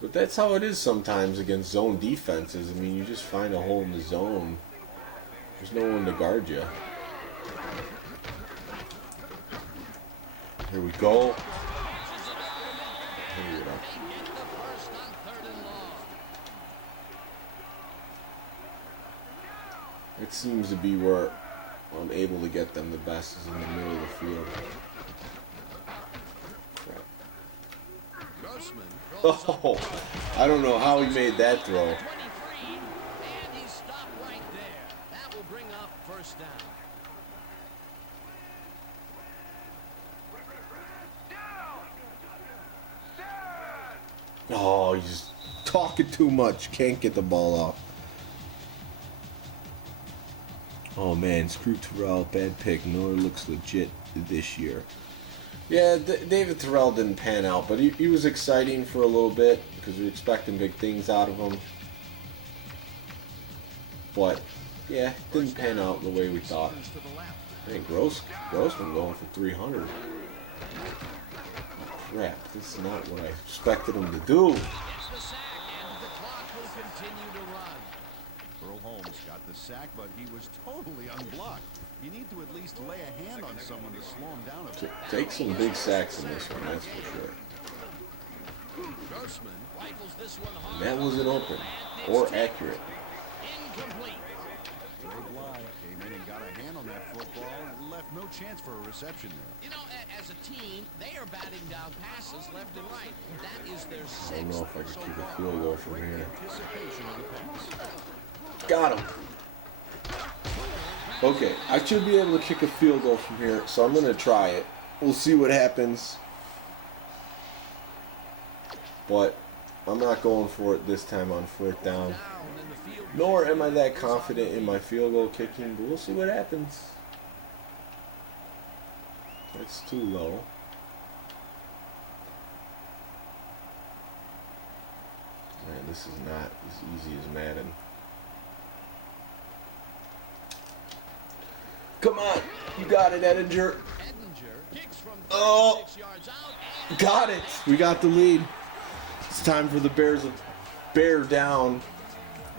But that's how it is sometimes against zone defenses. I mean, you just find a hole in the zone. There's no one to guard you. Here we go. Here we go. They get the first on third and long. It seems to be where I'm able to get them the best is in the middle of the field. Crap. Grossman throws up Oh, I don't know how he made that throw. 23, and he stopped right there. That will bring up first down. Oh, he's talking too much. Can't get the ball off. Oh man, screw Terrell. Bad pick. Miller looks legit this year. Yeah, David Terrell didn't pan out, but he was exciting for a little bit because we were expecting big things out of him. But yeah, didn't pan out the way we thought. I think Grossman going for 300. Crap, this is not what I expected him to do. Gets the sack, and the clock will continue to run. Earl Holmes got the sack, but he was totally unblocked. You need to at least lay a hand on someone to slow him down a bit. Take some big sacks in this one, that's for sure. Grossman rifles this one hard. That wasn't open or accurate. Incomplete. Ray Bly came in and got a hand on that football and left no chance for a reception there. You know, as a team, they are batting down passes left and right. That is their I don't know sixth if I can so keep a far. field goal from here. Anticipation of the pass. Got him. Okay, I should be able to kick a field goal from here, so I'm going to try it. We'll see what happens. But I'm not going for it this time on 4th down. Nor am I that confident in my field goal kicking, but we'll see what happens. That's too low. Man, this is not as easy as Madden. Come on, you got it, Edinger. Kicks from Oh, 36 yards out and got it. We got the lead. It's time for the Bears to bear down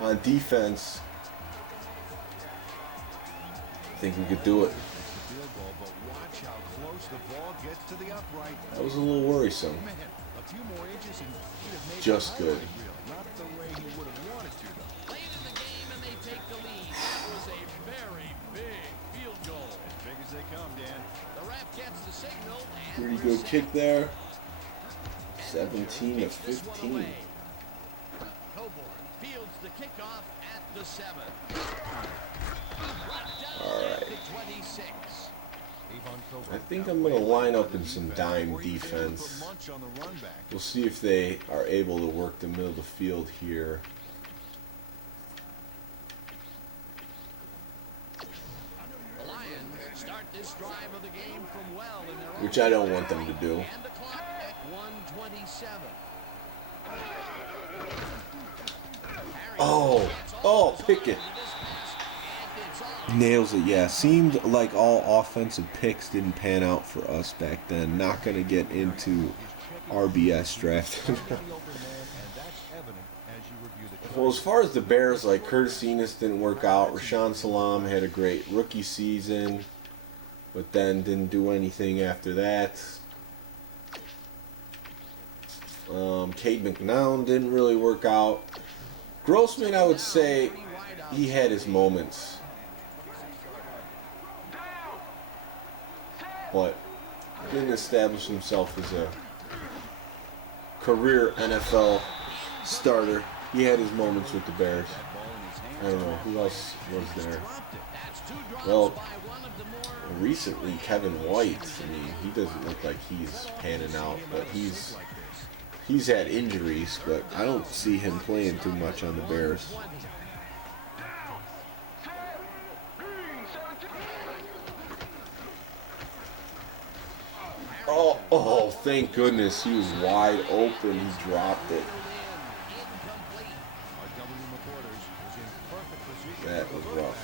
on defense. I think we could do it. Field goal, but watch how close the ball gets to the upright. That was a little worrisome. Man, a few more inches and he'd have made Just the good. highlight reel. Not the way he would have wanted to, though. late in the game, and they take the lead. That was a very big field goal. As big as they come, Dan. The ref gets the signal, and Pretty we're good set. kick there. Edinger 17 to kicks this one 15. away. Coburn fields the kickoff at the 7. Brought down All at right. the 26. I think I'm going to line up in some dime defense. We'll see if they are able to work the middle of the field here. The Lions start this drive of the game from well in their own Which I don't want them to do. and the clock at 1:27. Oh, Pickett. Nails it, yeah. Seemed like all offensive picks didn't pan out for us back then. Not going to get into RBS draft. Well, as far as the Bears, like Curtis Enos didn't work out. Rashawn Salam had a great rookie season, but then didn't do anything after that. Cade McNown didn't really work out. Grossman, I would say, he had his moments. But didn't establish himself as a career NFL starter. He had his moments with the Bears. I don't know, who else was there? Well, recently Kevin White. I mean, he doesn't look like he's panning out, but he's had injuries, but I don't see him playing too much on the Bears. Oh, thank goodness. He was wide open. He dropped it. That was rough.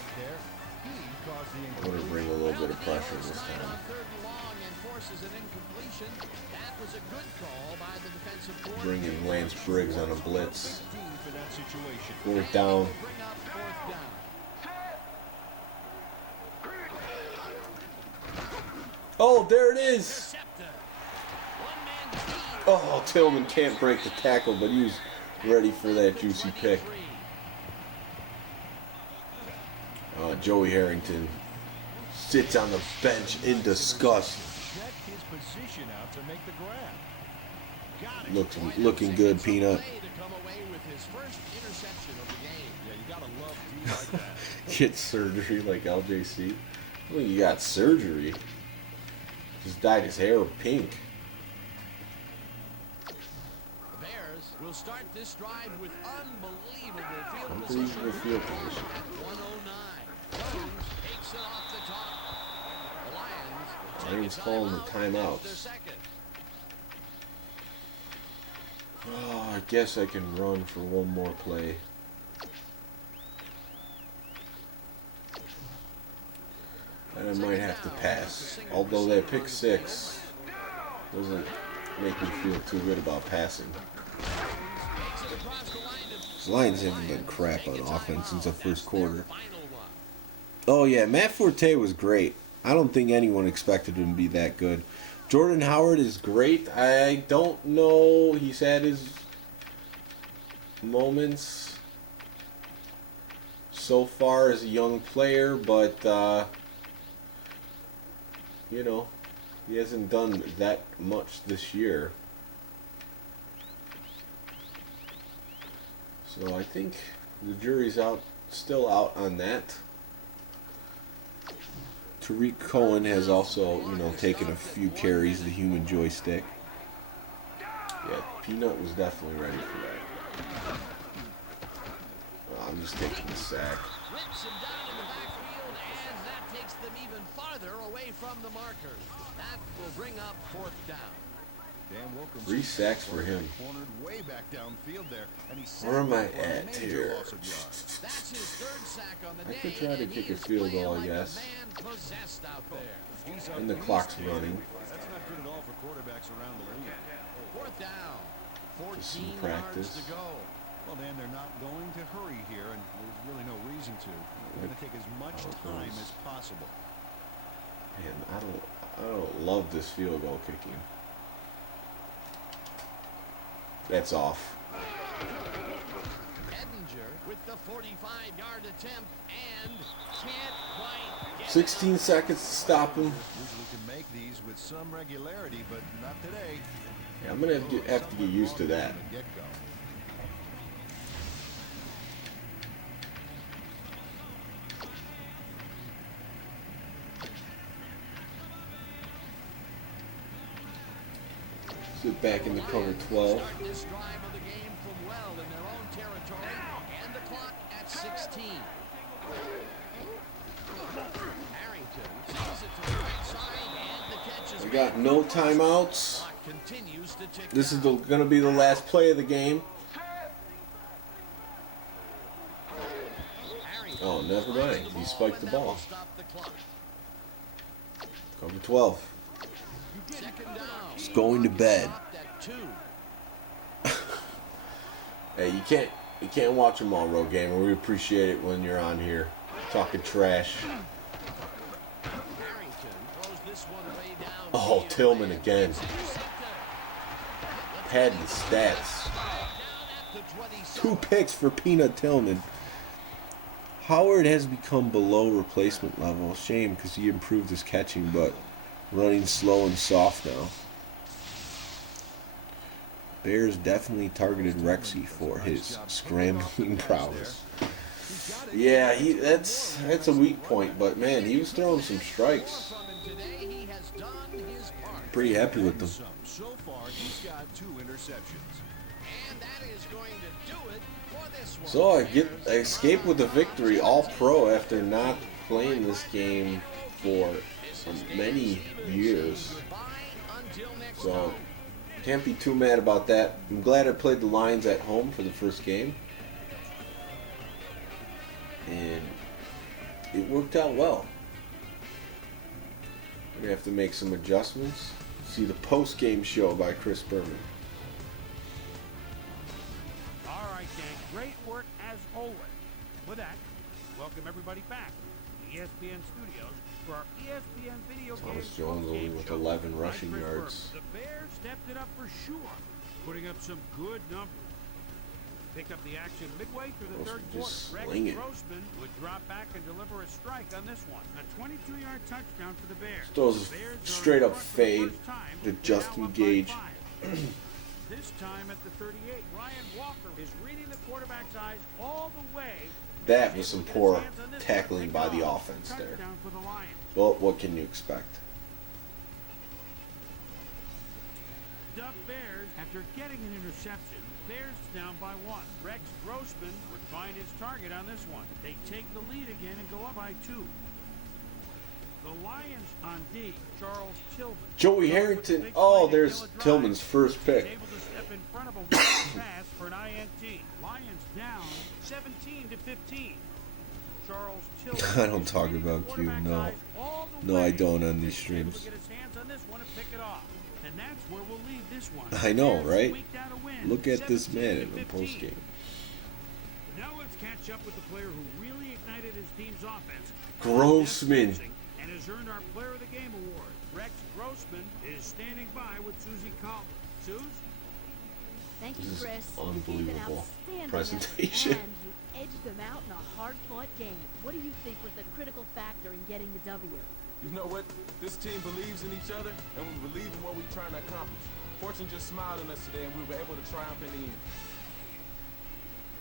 I'm going to bring a little bit of pressure this time. Bringing Lance Briggs on a blitz. 4th down. Oh, there it is. Oh, Tillman can't break the tackle, but he was ready for that juicy pick. Joey Harrington sits on the bench in disgust. Looking good, Peanut. Get surgery like LJC. Well, you got surgery. Just dyed his hair pink. The Bears will start this drive with unbelievable field position at 109. Jones takes it off the top. The Lions Lions calling the timeouts. Oh, I guess I can run for one more play. and I might have to pass. Although that pick six doesn't make me feel too good about passing. The Lions haven't been crap on offense since the first quarter. Oh yeah, Matt Forte was great. I don't think anyone expected him to be that good. Jordan Howard is great. I don't know. He's had his moments so far as a young player, but you know, he hasn't done that much this year. So I think the jury's still out on that. Tariq Cohen has also, taken a few carries, the human joystick. Yeah, Peanut was definitely ready for that. Oh, I'm just taking the sack. Rips him down in the backfield, and that takes them even farther away from the markers. That will bring up fourth down. Dan Wilkins 3 sacks for him. Cornered way back downfield there, and he Where am I at here? That's his third sack on the I day, could try to and kick he a is field playing goal, I like guess. a man possessed out there. And the clock's running. That's not good at all for quarterbacks around the league. Fourth down. 14 Just some yards practice. to go. Well, Dan, they're not going to hurry here, and there's really no reason to. They're going to take as much time as possible. Man, I don't love this field goal kicking. That's off. Edinger with the 45-yard attempt and can't quite get 16 seconds to stop him. Usually can make these with some regularity, but not today. Yeah, I'm going to have to get used to that. Get-go. Sit back in the cover 12. Start this drive of the game from well in their own territory, and the clock at 16. Harrington sees it to the right side, and the catch is We got made. no timeouts. Clock continues to tick This is down. going to be the last play of the game. Harrington Oh, never mind. He spiked the and that will ball. stop the clock. Cover 12. Second down. It's going to bed. Stopped at 2. Hey, you can't watch them all, Road Gamer. We appreciate it when you're on here talking trash. Harrington throws this one way down. Oh, Tillman again. Padding the stats. 2 picks for Peanut Tillman. Howard has become below replacement level. Shame because he improved his catching, but running slow and soft now. Bears definitely targeted Rexy for his scrambling prowess. Yeah, that's a weak point, but man, he was throwing some strikes. Pretty happy with them. So far, he's got 2 interceptions. And that is going to do it for this one. So I escape with a victory, all pro after not playing this game for many years. So can't be too mad about that. I'm glad I played the Lions at home for the first game, and it worked out well. We're gonna have to make some adjustments. See the post-game show by Chris Berman. All right, gang. Great work as always. With that, welcome everybody back to the ESPN studios for our ESPN video Thomas game Jones only postgame with show. 11 I'm rushing Chris yards. Berman. The Bears stepped it up for sure, putting up some good numbers. Pick up the action midway through the third Just quarter. sling Rex it. Grossman would drop back and deliver a strike on this one. A 22-yard touchdown for the Bears. Throws The Bears are straight in up front for the fade first time. to They're Justin now up by Gage. 5. This time at the 38, Ryan Walker is reading the quarterback's eyes all the way. That was some poor tackling by the offense there. Touchdown for the Lions. Well, what can you expect? The Bears, after getting an interception, Bears down by 1. Rex Grossman would find his target on this one. They take the lead again and go up by 2. The Lions on D, Charles Tillman. Joey Harrington. Oh, there's Tillman's first pick. Able to step in front of a wild pass for an INT. Lions down 17-15. Charles Tillman. I don't talk about Q, Quarterback's no. eyes all the No, I don't on these Able streams. to get his hands on this one and pick it off. And that's where we'll leave this one. I know, Bears right? squeaked out a win, Look at this man in the 17-15. postgame. Now let's catch up with the player who really ignited his team's offense. Grossman. And has earned our Player of the Game award. Rex Grossman is standing by with Susie Collins. Suze? Thank you, This is Chris. unbelievable You gave an outstanding presentation. effort, and you edged them out in a hard-fought game. What do you think was the critical factor in getting the W? You know what? This team believes in each other, and we believe in what we're trying to accomplish. Fortune just smiled on us today, and we were able to triumph in the end.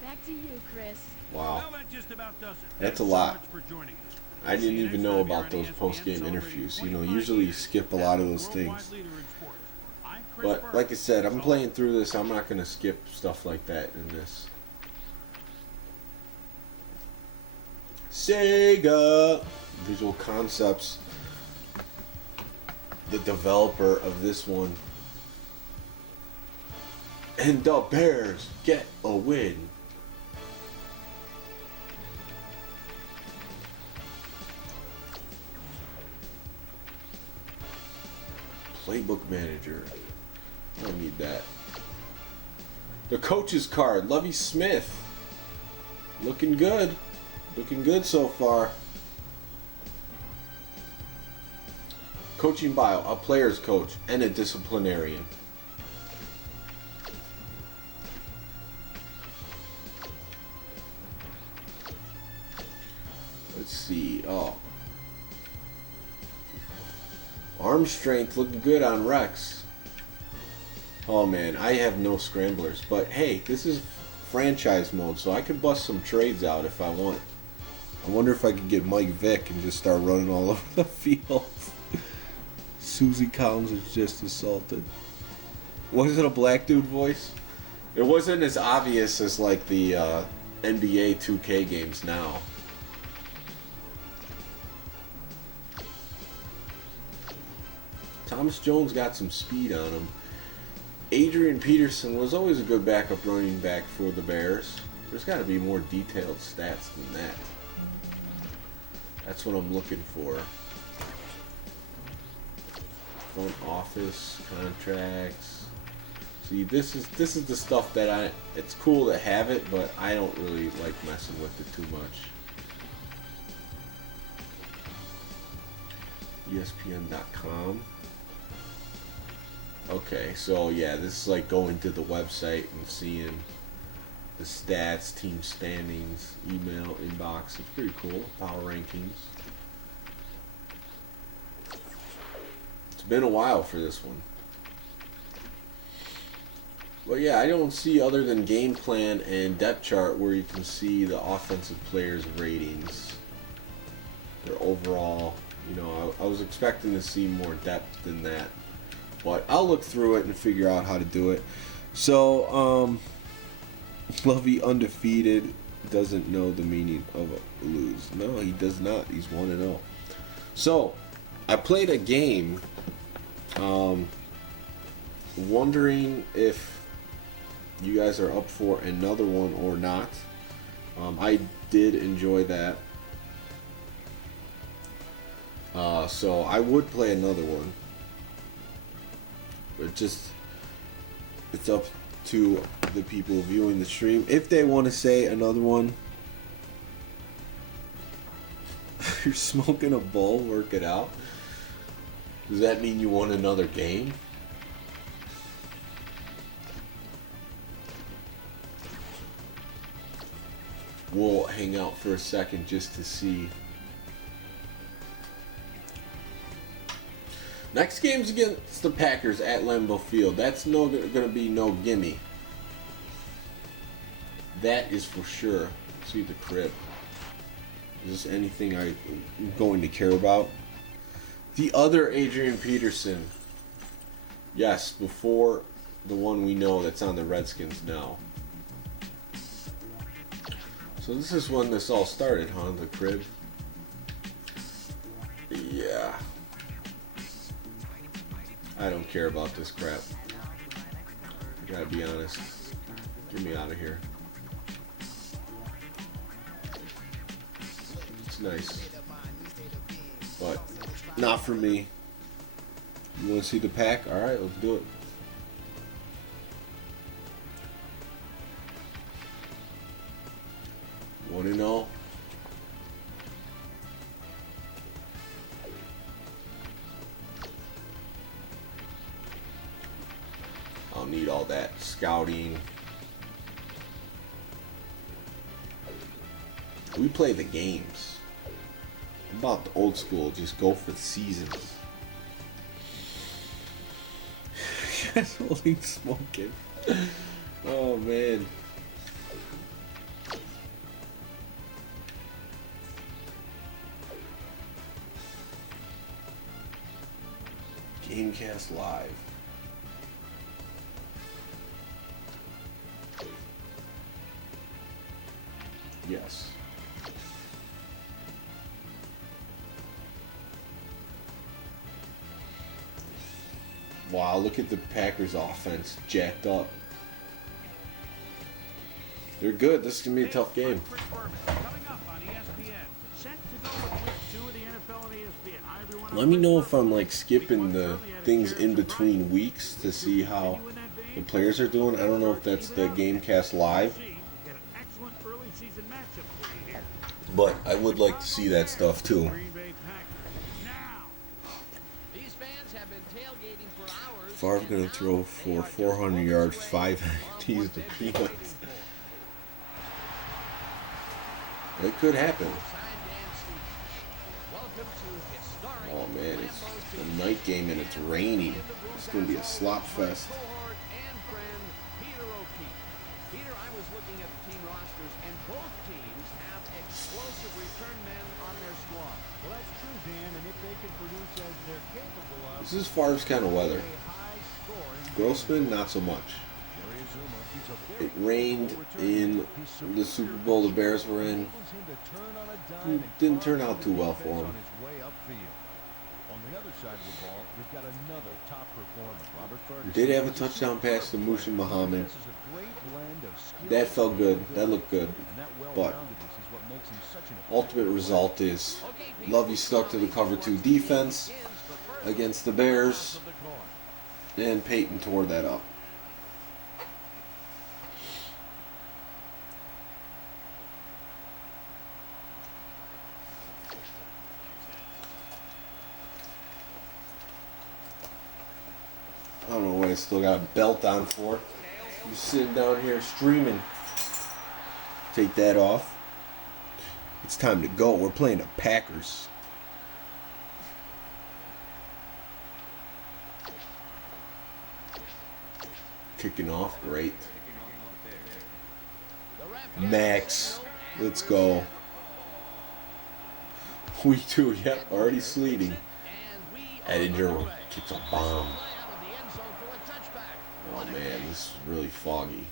Back to you, Chris. Wow. Well, that just about does it. That's a Thanks so lot. much for joining us. I didn't even know about those post-game interviews. You know, usually you skip a lot of those things. But like I said, I'm playing through this. I'm not going to skip stuff like that in this. Sega Visual Concepts, the developer of this one. And the Bears get a win. Playbook manager. I don't need that. The coach's card. Lovie Smith. Looking good. Looking good so far. Coaching bio. A player's coach and a disciplinarian. Let's see. Oh. Arm strength looking good on Rex. Oh man, I have no scramblers. But hey, this is franchise mode, so I could bust some trades out if I want. I wonder if I could get Mike Vick and just start running all over the field. Susie Collins is just assaulted. Was it a black dude voice? It wasn't as obvious as like the NBA 2K games now. Thomas Jones got some speed on him. Adrian Peterson was always a good backup running back for the Bears. There's got to be more detailed stats than that. That's what I'm looking for. Front office contracts. See, this is the stuff that it's cool to have it, but I don't really like messing with it too much. ESPN.com. Okay, so yeah, this is like going to the website and seeing the stats, team standings, email, inbox. It's pretty cool. Power rankings. It's been a while for this one. But yeah, I don't see other than game plan and depth chart where you can see the offensive players' ratings. Their overall, you know, I was expecting to see more depth than that. But I'll look through it and figure out how to do it. So, Lovey undefeated, doesn't know the meaning of a lose. No, he does not. He's 1-0. So, I played a game, wondering if you guys are up for another one or not. I did enjoy that. So, I would play another one. But it's up to the people viewing the stream. If they want to say another one. You're smoking a bowl, work it out. Does that mean you want another game? We'll hang out for a second just to see. Next game's against the Packers at Lambeau Field. That's going to be no gimme. That is for sure. See the crib. Is this anything I'm going to care about? The other Adrian Peterson. Yes, before the one we know that's on the Redskins now. So this is when this all started, huh? The crib. Yeah. I don't care about this crap. I gotta be honest. Get me out of here. It's nice. but not for me. You want to see the pack? All right, let's do it. One and all. I'll need all that scouting. We play the games. I'm about the old school, just go for the seasons. Gasoline smoking. Oh man. Gamecast Live. Yes. Wow, look at the Packers offense, jacked up. They're good. This is going to be a tough game. Coming up on ESPN. Set to go with week 2 of the NFL and ESPN. Hi, everyone. Let me know if I'm like skipping the things in between weeks to see how the players are doing. I don't know if that's the Gamecast Live, Get an excellent early season matchup for you here. but I would like to see that stuff too. Green Bay Packers. Now, These fans have been tailgating for hours. Favre's going to throw for 400 yards, 5 TDs to Peanuts. It could happen. Oh man, it's a night game and it's raining. It's going to be a slop fest. Peter, I was looking at the team rosters, and both teams have explosive return men on their squad. Well, that's true, Dan, and if they can produce as they're capable of, This is Favre's kind of weather. a high-scoring Grossman, not so much. It rained in the Super Bowl the Bears were in. Didn't turn out too well for him. On the other side of the ball, we've got another top performer, Robert Ferguson. Did have a touchdown pass to Mushin Muhammad. This is a great blend of skill That felt good. That looked good. and that But well-roundedness is what makes him such an ultimate result is Lovey stuck to the cover 2 defense against the Bears, and Peyton tore that up. I don't know what I still got a belt on for. You sitting down here streaming. Take that off. It's time to go. We're playing the Packers. Kicking off, great. Max, let's go. Week 2, yep, already sleeting. Edinger kicks a bomb. Oh man, this is really foggy.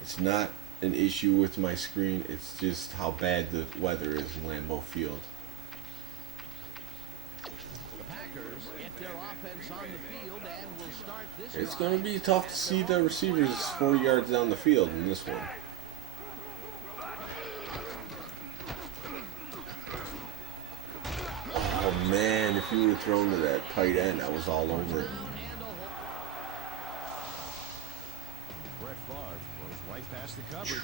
It's not an issue with my screen, it's just how bad the weather is in Lambeau Field. It's going to be tough to see the receivers 40 yards down the field in this one. Oh man, if you would have thrown to that tight end, I was all over it. Brett Favre goes right past the coverage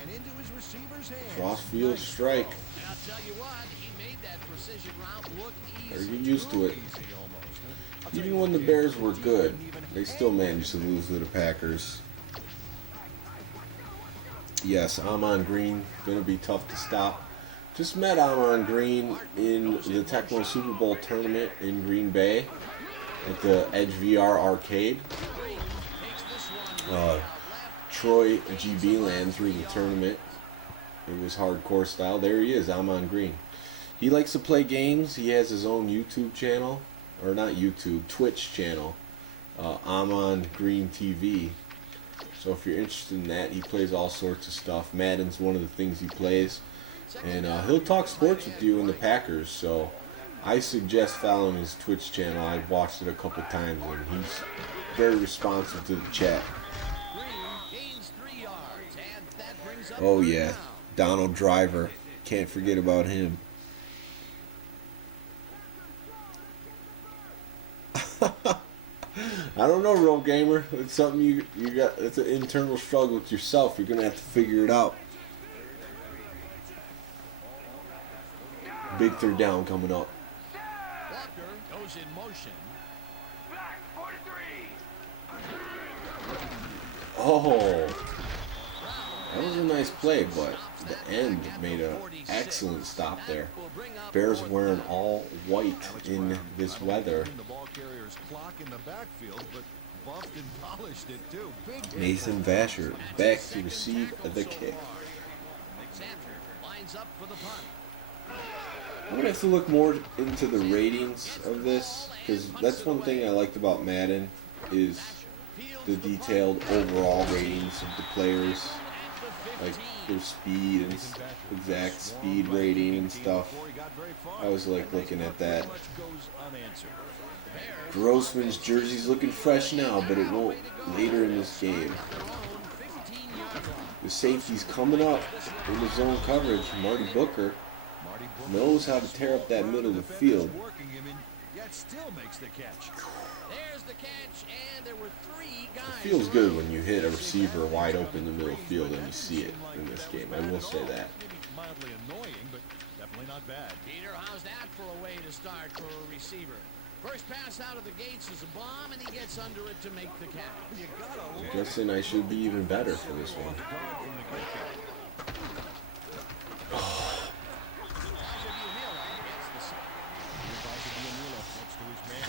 and into his receiver's hands. Crossfield strike. I'll tell you what, he made that precision route look Better easy. get used to it. Easy almost, huh? Even when the Bears were good, they still managed to lose to the Packers. Yes, Amon Green, going to be tough to stop. Just met Amon Green in the Tecmo Super Bowl tournament in Green Bay at the Edge VR arcade. Troy GB ran through the tournament. It was hardcore style. There he is, Amon Green. He likes to play games. He has his own YouTube channel, or not YouTube, Twitch channel, Amon Green TV. So if you're interested in that, he plays all sorts of stuff. Madden's one of the things he plays. And he'll talk sports with you in the Packers. So I suggest following his Twitch channel. I've watched it a couple times, and he's very responsive to the chat. Oh yeah, Donald Driver. Can't forget about him. I don't know, Road Gamer. It's something you got. It's an internal struggle with yourself. You're gonna have to figure it out. Big third down coming up. Walker goes in motion. Oh, that was a nice play, but the end made an excellent stop there. Bears wearing all white in this weather. The ball carrier's clock in the backfield, but buffed and polished it too. Big Nathan Vasher back to receive the kick. Lines up for the punt. I'm gonna have to look more into the ratings of this, because that's one thing I liked about Madden is the detailed overall ratings of the players, like their speed and exact speed rating and stuff. I was like looking at that. Grossman's jersey's looking fresh now, but it won't later in this game. The safety's coming up in the zone coverage. Marty Booker knows how to tear up that middle of the field. Still makes the catch. There's the catch, and there were 3 guys. It feels good when you hit a receiver wide open in the middle of the field and you see it in this game. I will say that. Mildly annoying, but definitely not bad. Peter, how's that for a way to start for a receiver? First pass out of the gates is a bomb, and he gets under it to make the catch. I'm guessing I should be even better for this one.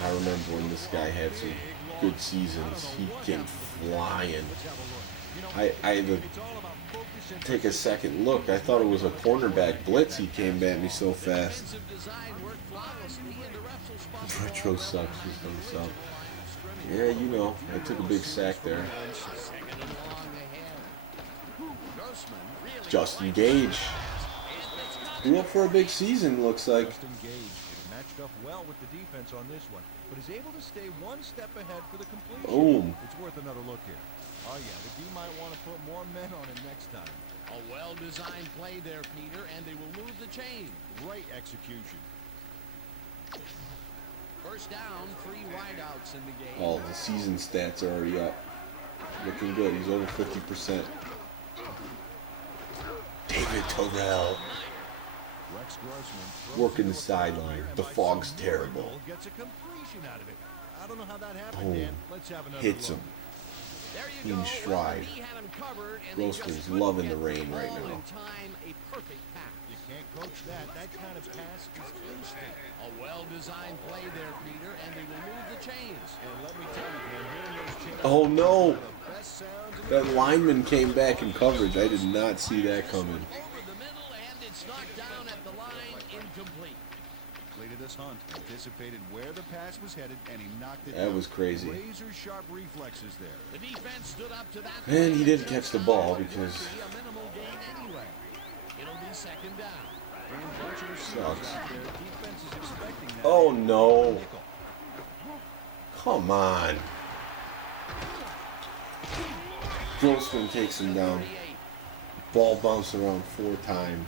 I remember when this guy had some good seasons. He came flying. I had to take a second look. I thought it was a cornerback blitz. He came at me so fast. Retro sucks just himself. Yeah, you know, I took a big sack there. Justin Gage. Due up for a big season, looks like. Justin Gage matched up well with the defense on this one, but is able to stay one step ahead for the completion. Boom. It's worth another look here. Oh yeah, the D might want to put more men on him next time. A well-designed play there, Peter, and they will move the chain. Great execution. First down, 3 wideouts in the game. All the season stats are already up. Looking good. He's over 50%. David Terrell. Rex Grossman Working the sideline. The fog's terrible. Gets a completion out of it. I don't know how that happened, Boom. Dan. Let's have another Hits look. him. There you In go. stride. Well, he had him covered, and they just Grossman's couldn't loving get the rain right ball now. in time, a perfect pass. You can't coach that. That kind of pass is instinct. A well-designed play there, Peter, and they will move the chains. And let me tell you, Dan, hearing those chains Oh no! the best sounds in That lineman came back in coverage. I did not see that coming. Over the middle, and it's knocked down at the line, incomplete. Completed this hunt, anticipated where the pass was headed, and he knocked it That down. was crazy. Razor-sharp reflexes there. The defense stood up to that. And he play. didn't catch the ball because A minimal gain anyway. It'll be second down. And a bunch of receivers Sucks. out there. Defense is expecting that. Oh no! Come on! Grossman takes him down. Ball bounced around 4 times.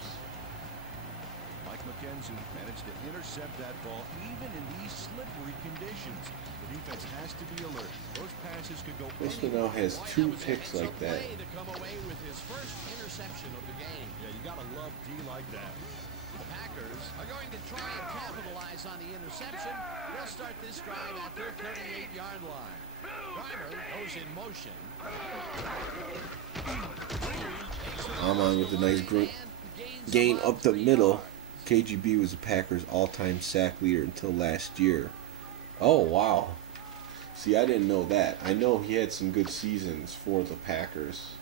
Mike McKenzie managed to intercept that ball even in these slippery conditions. The defense has to be alert. Those passes could go Grossman anywhere. now has 2 picks like that. Play to come away with his first interception of the game. Yeah, you gotta love D like that. The Packers are going to try and capitalize on the interception. They'll start this drive at their 38-yard line. Driver goes in motion. I'm on with a nice gain up the middle. KGB was the Packers' all-time sack leader until last year. Oh, wow. See, I didn't know that. I know he had some good seasons for the Packers.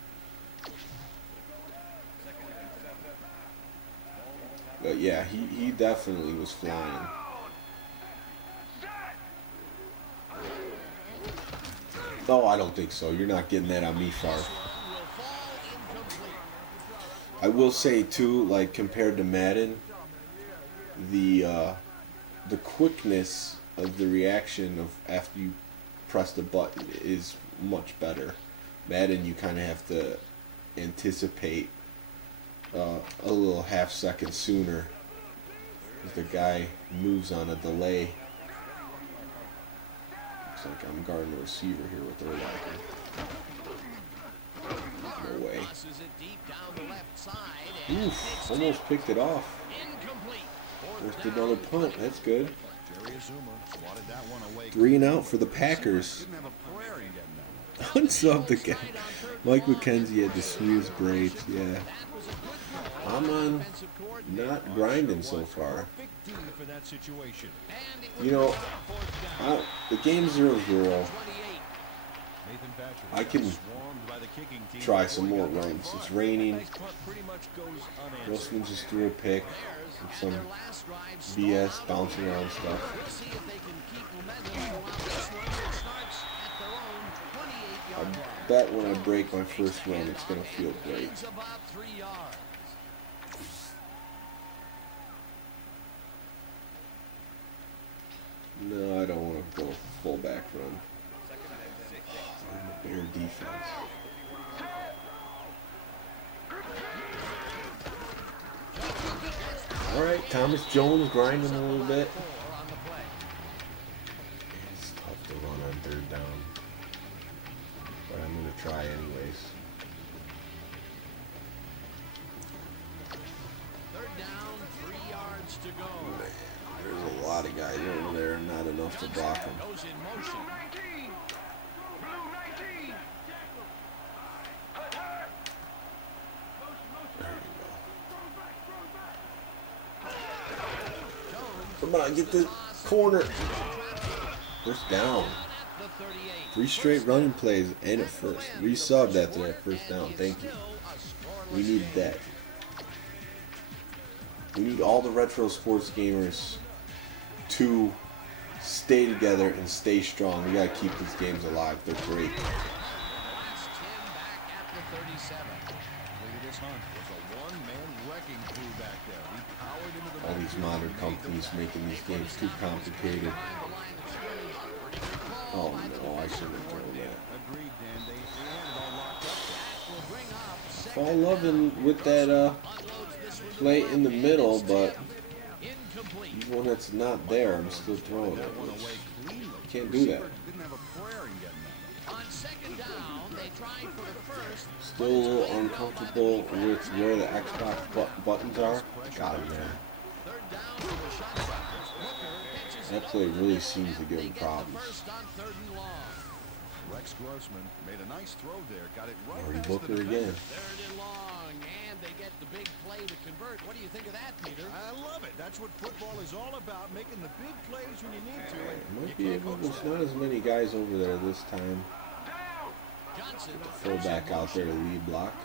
But yeah, he definitely was flying. No, I don't think so. You're not getting that on me, Far. I will say too, like compared to Madden, the quickness of the reaction of after you press the button is much better. Madden, you kind of have to anticipate a little half second sooner because the guy moves on a delay. Looks like I'm guarding the receiver here with their locker. No way. Tosses it deep down the left side. Oof, almost picked it off. Incomplete. Forced another punt. That's good. Jerry Azuma swatted that one away. 3 and out for the Packers. Didn't have a prayer in getting that one. Unsubbed again. Mike McKenzie had the smooth braids. Yeah. I'm on not grinding so far. Big D for that situation. You know, the game's 0-0. Nathan Thatcher I can swarmed by the kicking team try before some he more got runs. the It's punt. raining. Next punt pretty much goes unanswered. Grossman just threw a pick. And some BS bouncing around stuff. We'll see if they can keep momentum throughout this one. It starts at their own 28-yard line. I bet when I break my first run, it's going to feel great. Gains about 3 yards. No, I don't want to go fullback run. Bear defense. All right, Thomas Jones grinding a little bit. It's tough to run on 3rd down, but I'm going to try anyways. 3rd down, 3 yards to go. Man, there's a lot of guys over there, not enough to block them. Goes in motion. There we go. Come on, get the corner. First down. 3 straight running plays and a first. Resubbed after that first down. Thank you. We need that. We need all the retro sports gamers to stay together and stay strong. We gotta keep these games alive. They're great. Last 10 back at the 37. Completed his hunt was a one-man wrecking crew back there. He powered into the All these modern companies making these games too complicated. Oh no, I shouldn't have thrown that. Agreed, Dan. They had it all locked up there. Fall loving with that play in the middle, but even when it's not there, I'm still throwing it. One away cleanly. Can't do that. Didn't have a prayer in getting that one. On 2nd down, they tried for the first. Still a little uncomfortable with where the Xbox buttons are. Got him there. 3rd down for the shot stoppers. Hooker catches That it play over. really seems to give They him get the problems. first on 3rd and long. Rex Grossman made a nice throw there. Got it right Already past Booker the again. defender. 3rd and long, and they get the big play to convert. What do you think of that, Peter? I love it. That's what football is all about, making the big plays when you need to. And Might you be can't able. coach There's that. not as many guys over there this time. Johnson. Fullback out there to lead block.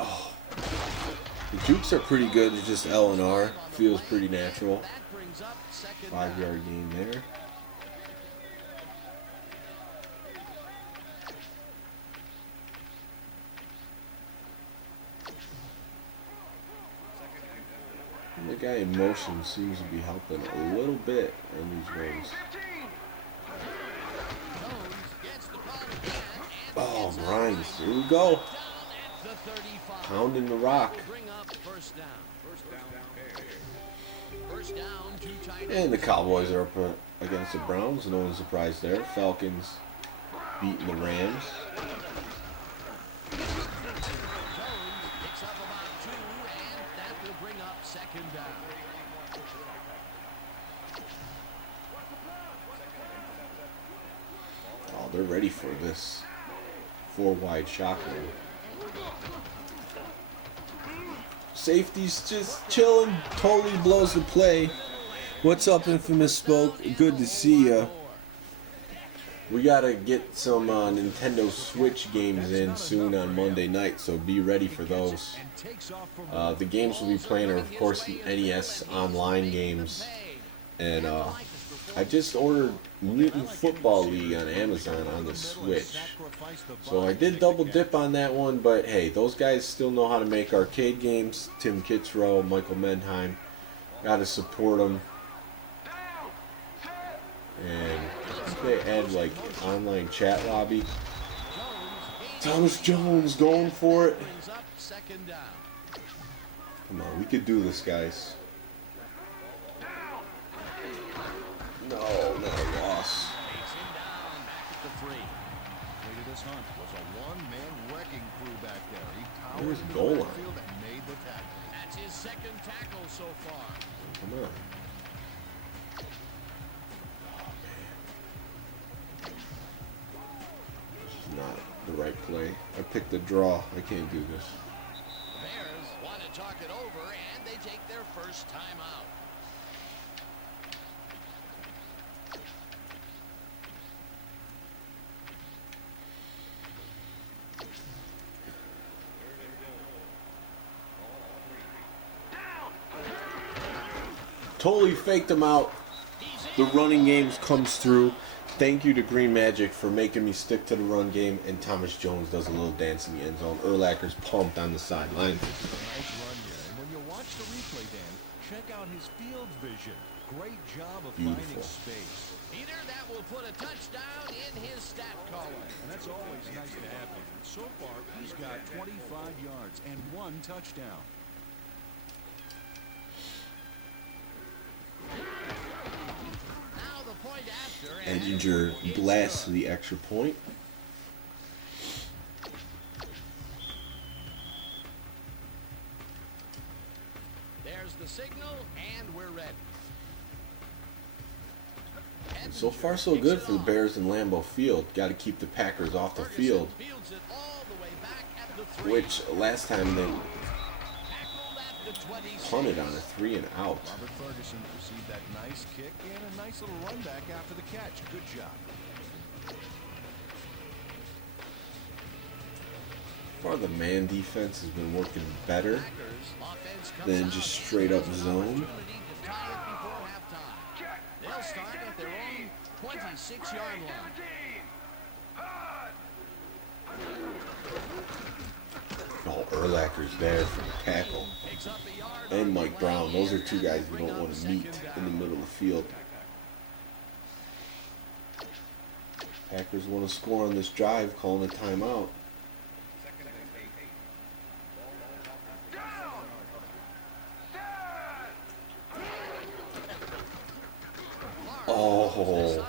Oh, the jukes are pretty good. It's just L and R. Feels pretty natural. That brings up 2nd 5-yard gain there. And the guy in motion seems to be helping a little bit on these runs. Jones gets the ball again, and Oh, Rhines. Here we go. down at the 35. Pounding the rock. Will bring up 1st down. 1st down, 2 tight ends. And the Cowboys are up against the Browns. No one's surprised there. Falcons beating the Rams. Jones picks up about 2, and that will bring up 2nd down. Oh, they're ready for this 4-wide shotgun. Safety's just chilling. Totally blows the play. What's up, Infamous Spoke? Good to see ya. We gotta get some Nintendo Switch games in soon on Monday night, so be ready for those. And takes off for The games we'll be playing are, of course, the NES online games. And I just ordered Mutant Football League on Amazon on the Switch. So I did double dip on that one, but hey, those guys still know how to make arcade games. Tim Kitzrow, Michael Menheim. Gotta support them. And I think they add like online chat lobby. Thomas Jones going for it. Brings up 2nd down. Come on, we could do this, guys. Travis Hunt was a one-man wrecking crew back there. He powered Where's into goal the line? field and made the tackle. That's his second tackle so far. Come on. This is not the right play. I picked the draw. I can't do this. Bears want to talk it over, and they take their first time out. Totally faked him out. The running game comes through. Thank you to Green Magic for making me stick to the run game, and Thomas Jones does a little dance in the end zone. Urlacher's pumped on the sideline. Nice run here. And when you watch the replay, Dan, check out his field vision. Great job of Beautiful. finding space. Peter, that will put a touchdown in his stat column. And that's always nice to have him. So far, he's got 25 yards and 1 touchdown. Now the point after, And and Injure it's blasts good. the extra point. There's the signal, and we're ready. So far, so good for the Bears in Lambeau Field. Got to keep the Packers off the field, Fields it all the way back at the 3. which last time they Tackled at the 26. punted on a 3 and out. Robert Ferguson received that nice kick and a nice little run back after the catch. Good job. So far, the man defense has been working better Packers offense comes than out just and straight up has an zone. opportunity to tie it before halftime. They'll start at their own 26-yard line. Oh, Urlacher's there for the tackle. Picks up a yard And on the Mike play Brown. Those are and two that guys will you bring don't up want to meet second in the down. middle of the field. Packers want to score on this drive, calling a timeout. Oh,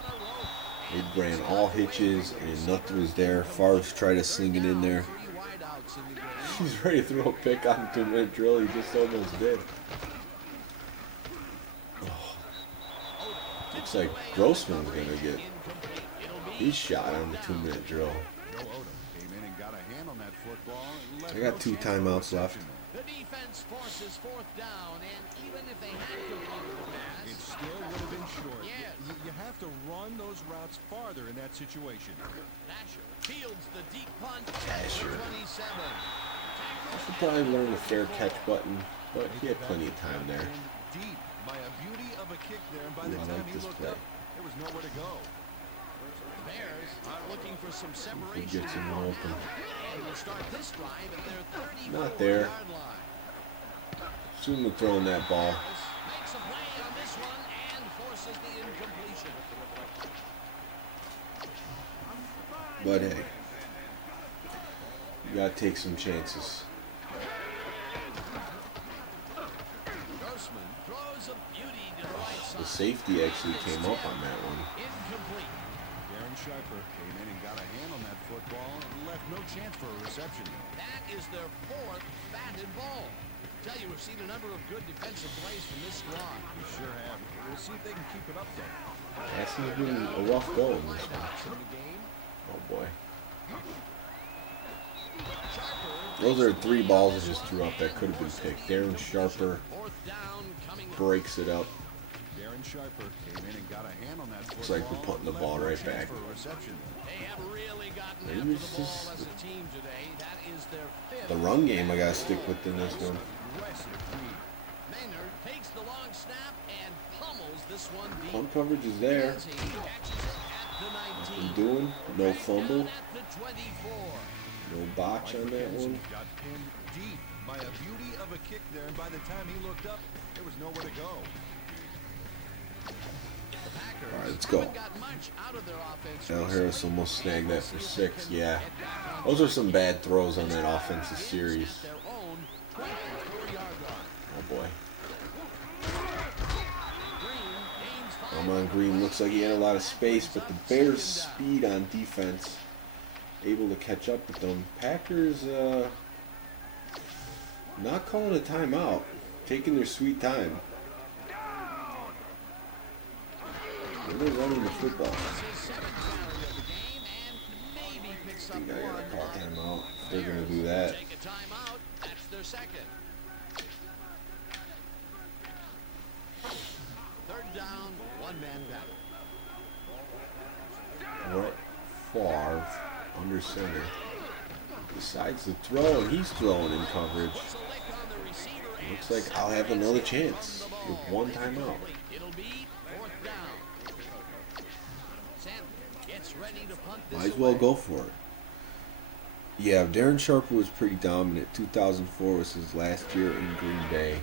they ran all hitches and nothing was there. Favre tried to sling it in there. 3 wideouts in the game. He's ready to throw a pick on the 2-minute drill. He just almost did. Oh. Looks like Grossman's going to get his shot on the 2-minute drill. Joe Odom came in and got a hand on that football. And left I got no 2 chance for a timeouts left. reception. The defense forces 4th down, and even if they had completed the It pass, still would have been short. Yes. You have to run those routes farther in that situation. Thatcher fields the deep punt at Thatcher. the 27. I should probably learn the fair catch button, but he had plenty of time there. And deep by a beauty of a kick there, and by the Ooh, I time like he this looked play. up, there was nowhere to go. The Bears are looking for some He separation gets him now, open. and will start this drive at their 34-yard Not there. line. Soon to throwing that ball. Makes a play on this one and forces the incompletion. But hey, you gotta take some chances. Grossman throws a beauty to the right side. The safety actually came up on that one. Incomplete. Darren Sharper came in and got a hand on that football and left no chance for a reception. That is their 4th batted ball. Tell you, we've seen a number of good defensive plays from this squad. We sure have. We'll see if they can keep it up, though. That's been a rough go in this one. Wideouts in the game. Oh boy. Sharper Those are 3 balls I just threw up that could have been picked. Darren Sharper 4th down coming up. breaks it up. Darren Sharper came in and got a hand on that football. Looks like we're putting the left ball no right chance back. for a reception. They have really gotten Maybe after it's the ball just as a team today. That is their 5th. The run game I gotta stick with in this one. Aggressive read. Maynard takes the long snap and pummels this one deep. Punt coverage is there. As he catches it at the 19. Nothing doing. No fumble. Down at the 24. No botch on that one. Got pinned deep by a beauty of a kick there, and by the time he looked up, there was nowhere to go. The Packers All right, let's go. haven't got much out of their offense Al recently. Harris almost snagged that for We'll see if 6. they can Yeah. get back on Those are some bad throws on that offensive Is series. at their own 24-yard line. Oh boy. Green gains 5 Amon Green looks like he had a lot of space, but the Bears' speed on defense able to catch up with them. Packers not calling a timeout, taking their sweet time. They're running the football. I think I gotta call timeout. They're gonna do that. Take a timeout. That's their second. Third down, one man down. Brett Favre under center. Decides to throw, and he's throwing in coverage. Looks like I'll have another chance with one timeout. It'll be fourth down. Sam gets ready to punt this Might as well away. go for it. Yeah, Darren Sharper was pretty dominant. 2004 was his last year in Green Bay.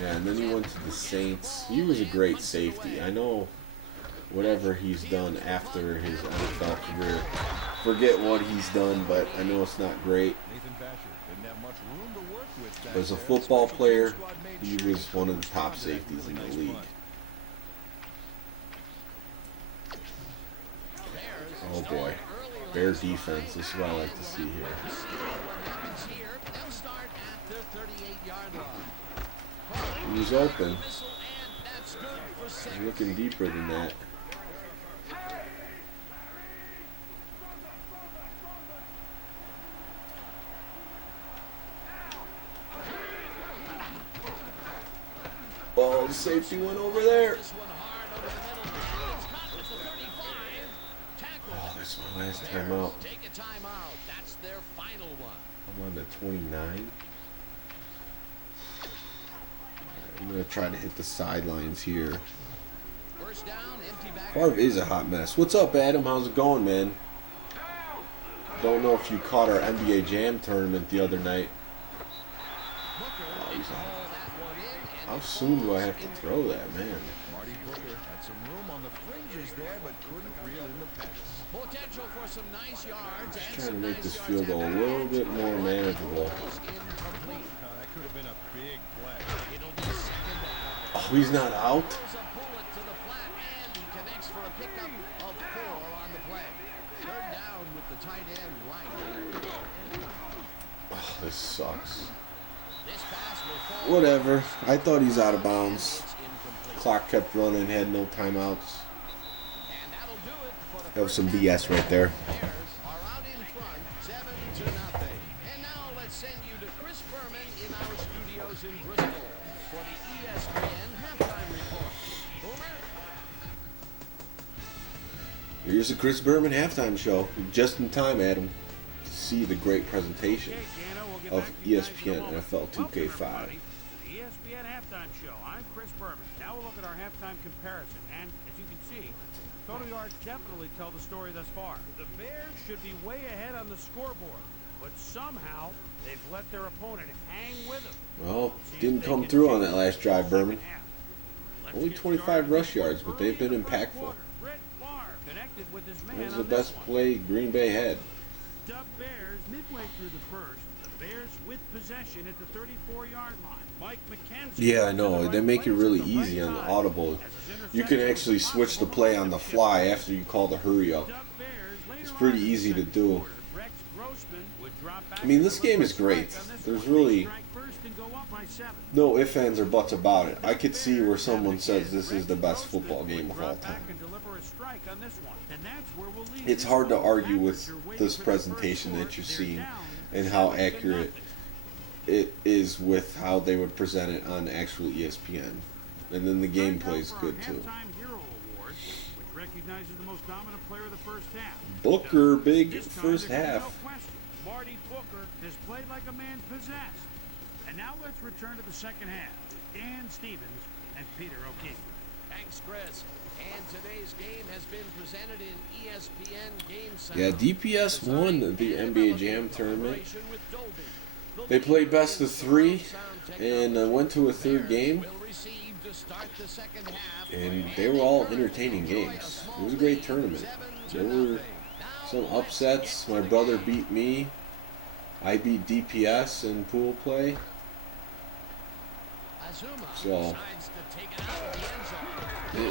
Yeah, and then he went to the Saints. He was a great safety. I know whatever he's done after his NFL career, forget what he's done, but I know it's not great. Nathan Basher didn't have much room to work with back As a there. football Special player, teams squad made he sure was to one of the respond top to that safeties with in a the nice league. punt. Oh boy, Bear defense. This is what I like to see here. They'll start at their 38-yard line. He was open. Missile, and that's good for six. He's looking deeper than that. Oh, the safety went over there. This one hard over the middle. It's caught at the 35. Tackle. Oh, that's my last timeout. Take a timeout. That's their final one. I'm on the 29. I'm going to try to hit the sidelines here. First down, empty back. Favre is a hot mess. What's up, Adam? How's it going, man? Don't know if you caught our NBA Jam tournament the other night. Oh, he's on. How soon do I have to throw that, man? Marty Booker had some room on the fringes there, but couldn't reel in the pass. Potential for some nice yards. Just trying to make this field goal a little bit more manageable. Incomplete. That could have been a big play. It'll be second down. Oh, he's not out? Throws a bullet to the flat, and he connects for a pickup of 4 on the play. Third down with the tight end right. Oh, this sucks. This pass will fall. Whatever. I thought he's out of bounds. It's incomplete. Clock kept running, had no timeouts. And that'll do it for the That was some first BS right there. Bears are out in front, 7-0. And now let's send you to Chris Berman in our studios in Bristol for the ESPN halftime report. Boomer? Here's the Chris Berman halftime show. Just in time, Adam, to see the great presentation Okay, Gano, we'll get of back to you guys in a ESPN moment. NFL Welcome, 2K5. everybody, to the ESPN halftime show. I'm Chris Berman. Now we'll look at our halftime comparison. And as you can see, total yards definitely tell the story thus far. The Bears should be way ahead on the scoreboard, but somehow they've let their opponent hang with them. Well, See if didn't they come can through on change that last drive, the Berman. second half. Let's Only get 25 started rush yards, but early they've been in the first impactful. quarter. Brett Favre connected with his man That was on the this best one. play Green Bay had. Dub Bears midway through the first. The Bears with possession at the 34-yard line. Mike McKenzie. Yeah, I to the know. right They make it place at really the easy right on the time. audible. As his You can interception actually was switch the possible play on the to fly chip. after you call the hurry up. Dub Bears later It's pretty on in the easy to second do. quarter, Rex Grossman would drop back I mean, to this game is deliver a great. strike on this There's one. really Strike first and go up by 7. no ifs, ands, or buts about it. I could see where someone says this is the best Rex football Grossman game would of all drop back time. and deliver a strike on this one. And that's where we'll leave It's this hard to one. argue with Packers are waiting this for the first presentation score. that you're They're seeing down and how 7-0. accurate it is with how they would present it on actual ESPN. And then the Time gameplay is now for our good too. Halftime Hero Award, which recognizes the most dominant player of the first half. Booker, big This time first there can be half. No question. Marty Booker has played like a man possessed. And now let's return to the second half with Dan Stevens and Peter O'Keefe. Thanks, Chris. And today's game has been presented in ESPN Game Center. Yeah, DPS won the NBA Jam tournament. They played best of 3 and went to a third game. And they were all entertaining games. It was a great tournament. There were some upsets. My brother beat me. I beat DPS in pool play. So,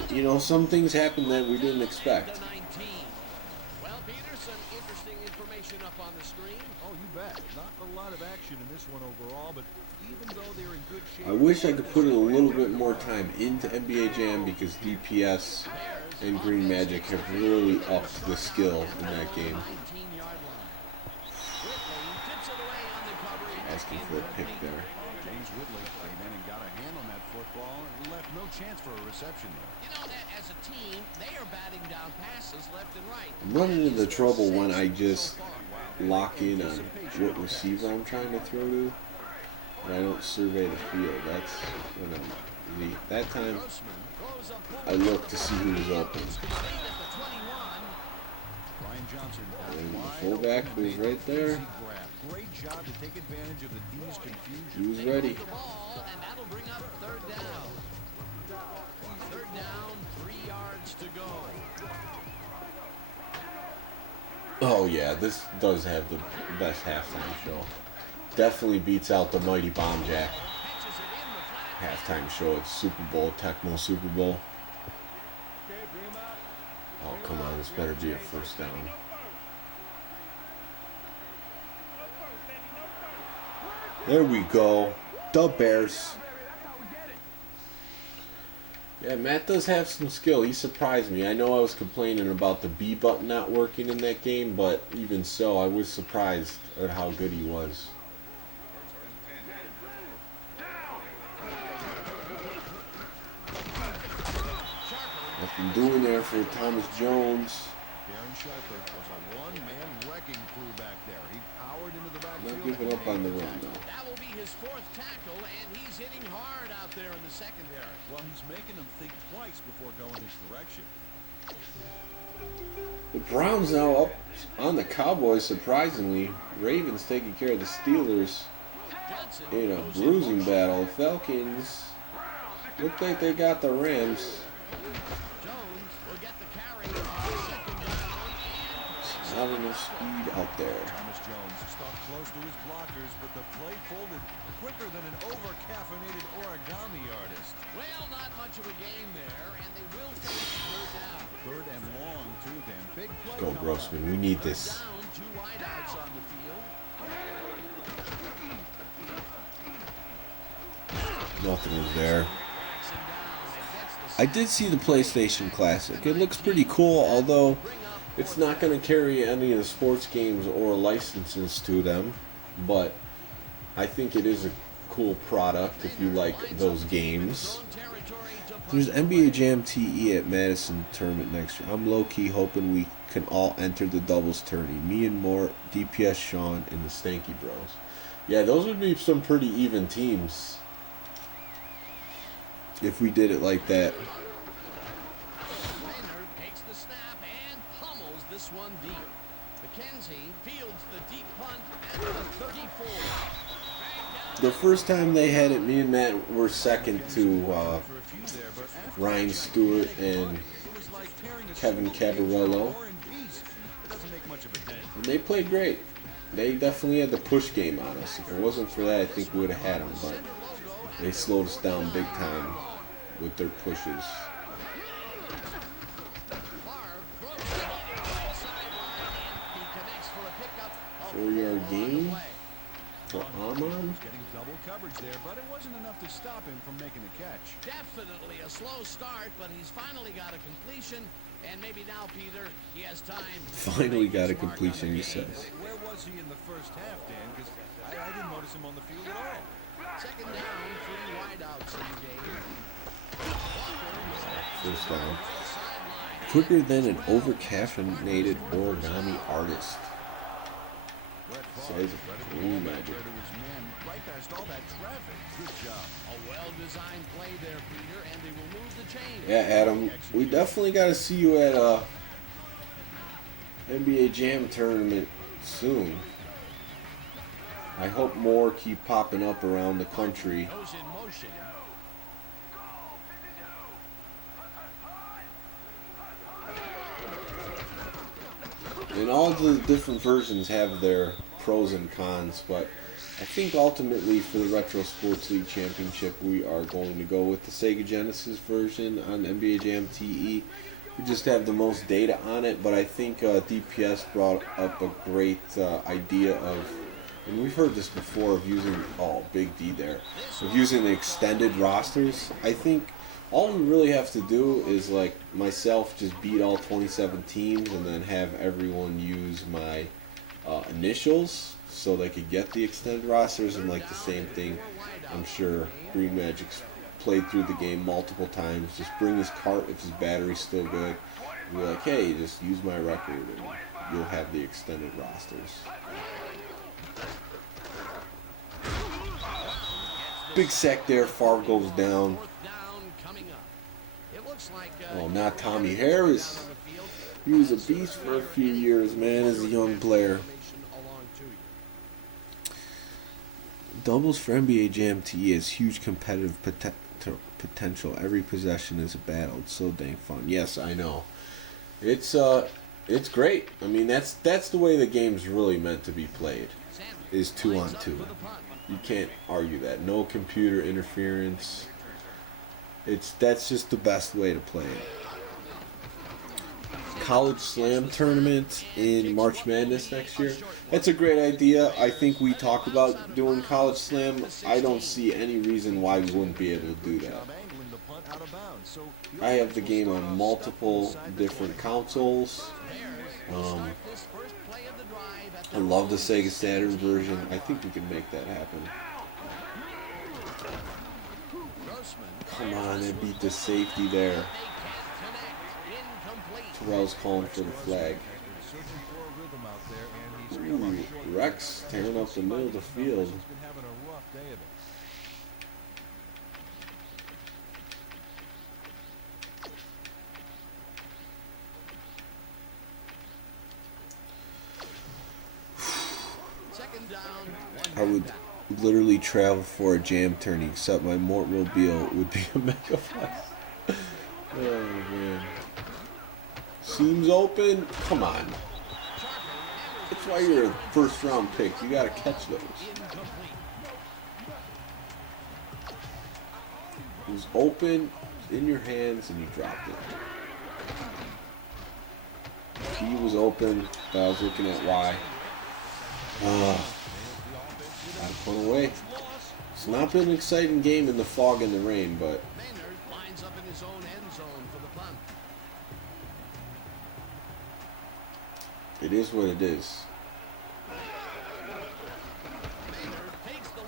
you know, some things happened that we didn't expect. Well, Peter, some interesting information up on the screen. Oh, you bet. Not a lot of action in this one overall, but even though they're in good shape... I wish I could put a little bit more time into NBA Jam because DPS and Green Magic have really upped the skill in that game. 19-yard line. Whitley tips it away on the coverage. Asking for a pick there. James Whitley came in and got a hand on that football and left no chance for a reception there. You know that as a team, they are batting down passes left and right. I'm running into trouble when I just lock in on what receiver I'm trying to throw to, and I don't survey the field. That's when I'm that time I look to see who's open. Brian Johnson, And the fullback was right there. great job to take advantage of the D's confusion. He was ready. The ball, and that'll bring up third down. Third down, 3 yards to go. Oh yeah, this does have the best halftime show. Definitely beats out the Mighty Bomb Jack Catches it in the flat. halftime show at Super Bowl, Tecmo Super Bowl. Oh come on, this better be a first down. There we go. The Bears. Yeah, Matt does have some skill. He surprised me. I know I was complaining about the B button not working in that game, but even so, I was surprised at how good he was. Nothing doing there for Thomas Jones. Darren Sharper was a one-man wrecking crew back there. He powered into the backfield. Not giving up on the run, though. That will be his 4th tackle, and he's hitting hard out there in the secondary. Well, he's making them think twice before going his direction. The Browns now up on the Cowboys, surprisingly. Ravens taking care of the Steelers Johnson in a goes bruising in. battle. Falcons look like they got the Rams. Jones will get the carry. Second down, and Not enough speed out there. Thomas Jones stuck close to his blockers, but the play folded quicker than an over-caffeinated origami artist. well, not much of a game there, and they will face third down. Third and long, too, then. Big play. Go coming up. Grossman, we need this. Down, 2 wideouts on the field. Nothing was there. Backs him down and gets the I did see the PlayStation Classic. It looks pretty cool, although it's not going to carry any of the sports games or licenses to them. But I think it is a cool product if you like those games. There's NBA Jam TE at Madison tournament next year. I'm low-key hoping we can all enter the doubles tourney. Me and Mort, DPS Sean, and the Stanky Bros. Yeah, those would be some pretty even teams if we did it like that. Maynard takes the snap and pummels this one deep. McKenzie fields the deep punt at the 34. The first time they had it, me and Matt were second to For a few there, but after Ryan that Stewart gigantic and punt, it was like tearing a Kevin single page out of Cabarello. War and Peace. It doesn't make much of a dent. And they played great. They definitely had the push game on us. If it wasn't for that, I think we would have had them. But they slowed us down big time with their pushes. Favre throws it on the sideline, and he connects for a pickup of 4-yard 4 on the gain play. for Amon. Getting double coverage there, but it wasn't enough to stop him from making a catch. Definitely a slow start, but he's finally got a completion. And maybe now, Peter, he has time. Finally got a completion, he says. Where was he in the first half, Dan? Because I didn't notice him on the field at all. Second down, 3 wideouts in the game. First down. Quicker than an over-caffeinated origami artist. Says Green Magic. To his man, right past all that traffic. Good job. A well-designed play there, Peter, and they will move the chain. Yeah, Adam, we definitely got to see you at a NBA Jam tournament soon. I hope more keep popping up around the country. Goes in motion. And all the different versions have their pros and cons, but I think ultimately for the Retro Sports League Championship, we are going to go with the Sega Genesis version on NBA Jam TE. we just have the most data on it. But I think DPS brought up a great idea of, and we've heard this before, of using, oh, Big D there, of using the extended rosters. I think all we really have to do is, like myself, just beat all 27 teams and then have everyone use my initials so they could get the extended rosters. And like the same thing, I'm sure Green Magic's played through the game multiple times. Just bring his cart if his battery's still good. And be like, hey, just use my record and you'll have the extended rosters. Big sack there. Favre goes down. Oh, not Tommy Harris. He was a beast for a few years, man, as a young player. Doubles for NBA Jam TE has huge competitive potential. Every possession is a battle. It's so dang fun. Yes, I know. It's great. I mean, that's the way the game's really meant to be played. Is 2-on-2. You can't argue that. No computer interference. That's just the best way to play it. College Slam tournament in March Madness next year. That's a great idea. I think we talked about doing College Slam. I don't see any reason why we wouldn't be able to do that. I have the game on multiple different consoles. I love the Sega Saturn version. I think we can make that happen. Come on, they beat the safety there. Terrell's calling for the flag. Ooh, Rex tearing up the middle of the field. I would literally travel for a jam tourney, except my Mortmobile would be a mega fest. Oh man. Seams open. Come on. That's why you're a first round pick. You gotta catch those. It was open, in your hands, and you dropped it. He was open, but I was looking at Y. Got to put away. It's not been an exciting game in the fog and the rain, but lines up in his own end zone for the punt. It is what it is.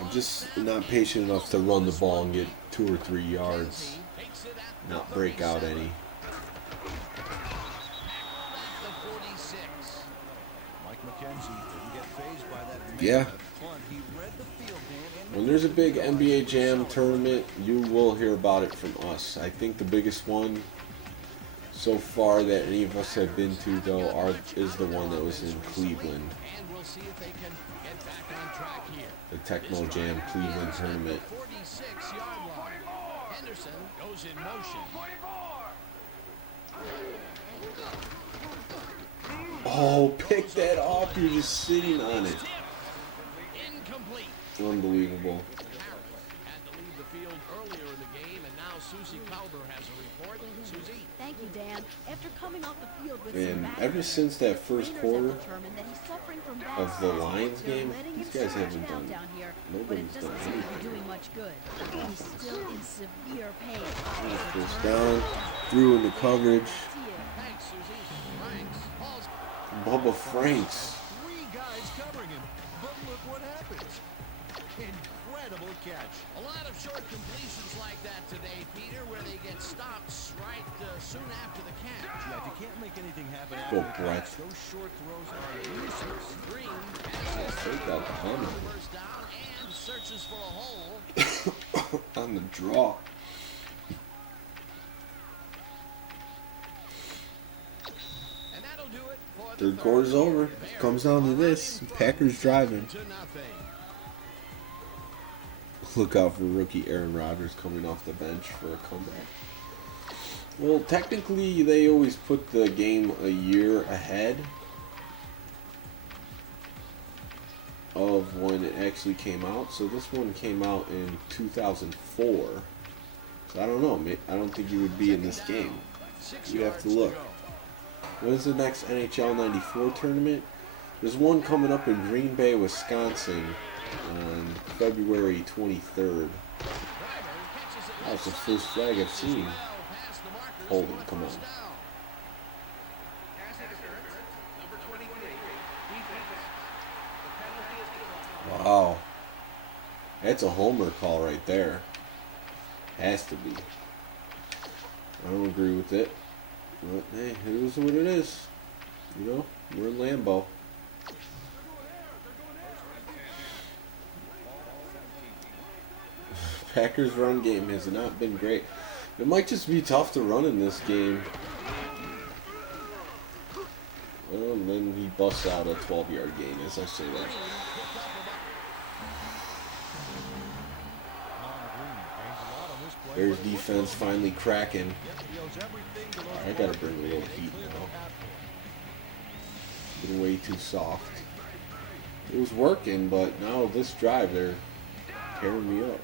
I'm just not patient enough to run the ball and get 2 or 3 yards, not break out any. Yeah. When there's a big NBA Jam tournament, you will hear about it from us. I think the biggest one so far that any of us have been to, though, is the one that was in Cleveland. The Techno Jam Cleveland tournament. Henderson goes in motion. Oh, pick that off. You're just sitting on it. Incomplete. Unbelievable. Had to leave the field earlier in the game, and now Susie Calder has a report. Susie. Thank you, Dan. After coming off the field with And some ever since that first quarter of the bad Lions they're game, letting these him guys stretch haven't out done, down here, but nobody's it done doesn't seem to be anything. doing much good. He's still in severe pain. First down, threw into coverage. Thanks, Susie. Franks. Paul's Bubba Franks. 3 guys covering him. But look what happens. Incredible catch. a lot of short completions like that today, Peter, where they get stopped right soon after the catch. Yeah, if you can't make anything happen Go, after the Brett. catch, those short throws are useless. Green has his Take out the hammer first down and searches for a hole. on the draw. And that'll do it for the Third quarter's over. It comes down to this. Packers driving. 2-0. Look out for rookie Aaron Rodgers coming off the bench for a comeback. Well, technically, they always put the game a year ahead of when it actually came out. So this one came out in 2004. So I don't know. I don't think he would be in this game. 6 You have yards to look. go. When is the next NHL 94 tournament? There's one coming up in Green Bay, Wisconsin on February 23rd. That's the first flag I've seen. Holding, come on. Wow. That's a homer call right there. Has to be. I don't agree with it. But hey, it is what it is. You know, we're in Lambeau. Packers' run game has not been great. It might just be tough to run in this game. Well, and then he busts out a 12-yard gain, as I say that. There's defense finally cracking. I gotta bring a little heat now. Been way too soft. It was working, but now this drive, they're tearing me up.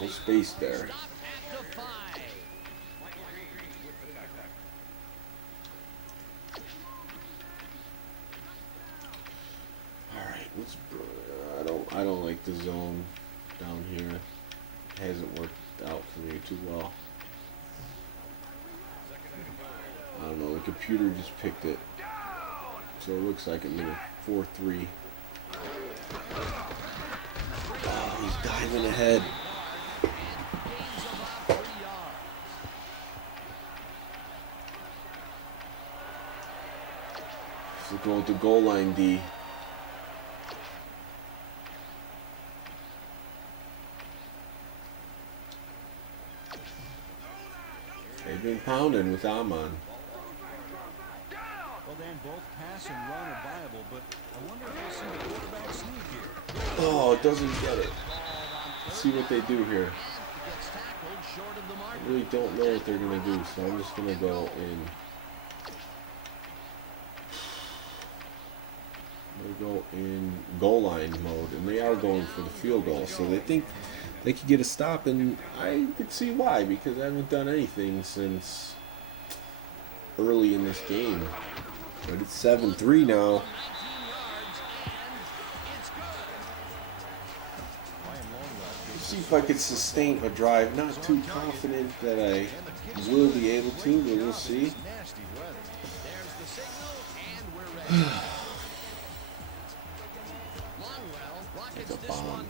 No space there. Alright, let's. I don't like the zone down here. It hasn't worked out for me too well. I don't know, the computer just picked it. So it looks like I'm in a 4-3. Oh, he's diving ahead. So going to goal line D. They've been pounding with Amon. Well, Dan, both pass and run are viable, but I wonder if we'll see the quarterback sneak here. Oh, it doesn't get it. Let's see what they do here. I really don't know what they're going to do, so I'm just going to go in. They go in goal line mode, and they are going for the field goal, so they think they could get a stop, and I could see why, because I haven't done anything since early in this game. But it's 7-3 now. Let's see if I could sustain a drive. Not too confident that I will be able to, but we'll see. It's a bomb.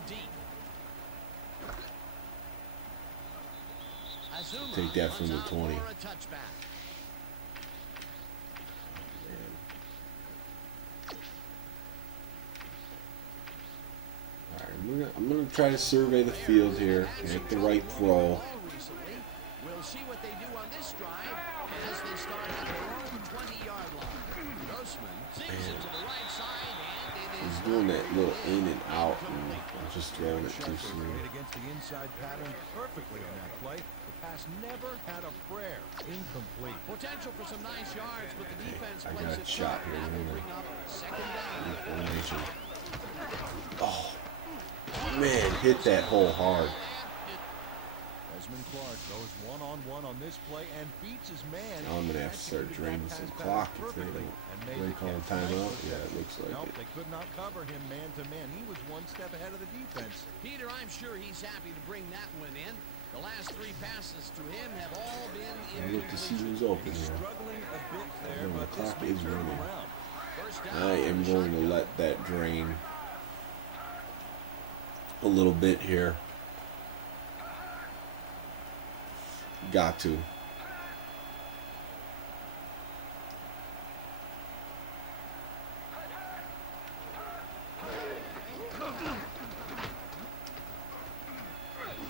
Take that from the 20. Alright, I'm gonna try to survey the field here, make the right throw. We'll see what they do on this drive as they start at their own 20-yard line. Grossman sinks it to the right side, and it is He's doing that little in and out, and I'm just throwing it too soon. Against the inside pattern perfectly on that play. The pass never had a prayer. Incomplete. potential for some nice yards, but the defense I plays got it shot short. here, That will didn't I? bring up second down. Formation. Oh, man, hit that hole hard. Desmond Clark goes one-on-one on this play and beats his man. Now I'm gonna have to start draining some clock if they don't. They call a timeout? Yeah, it looks like Nope, it. they could not cover him man-to-man. He was one step ahead of the defense. Peter, I'm sure he's happy to bring that one in. The last three passes to him have all been I look to see incomplete. who's open here. Struggling a bit there, The but this clock may is turn him running. around. First down. I am going to let that drain a little bit here. Got to.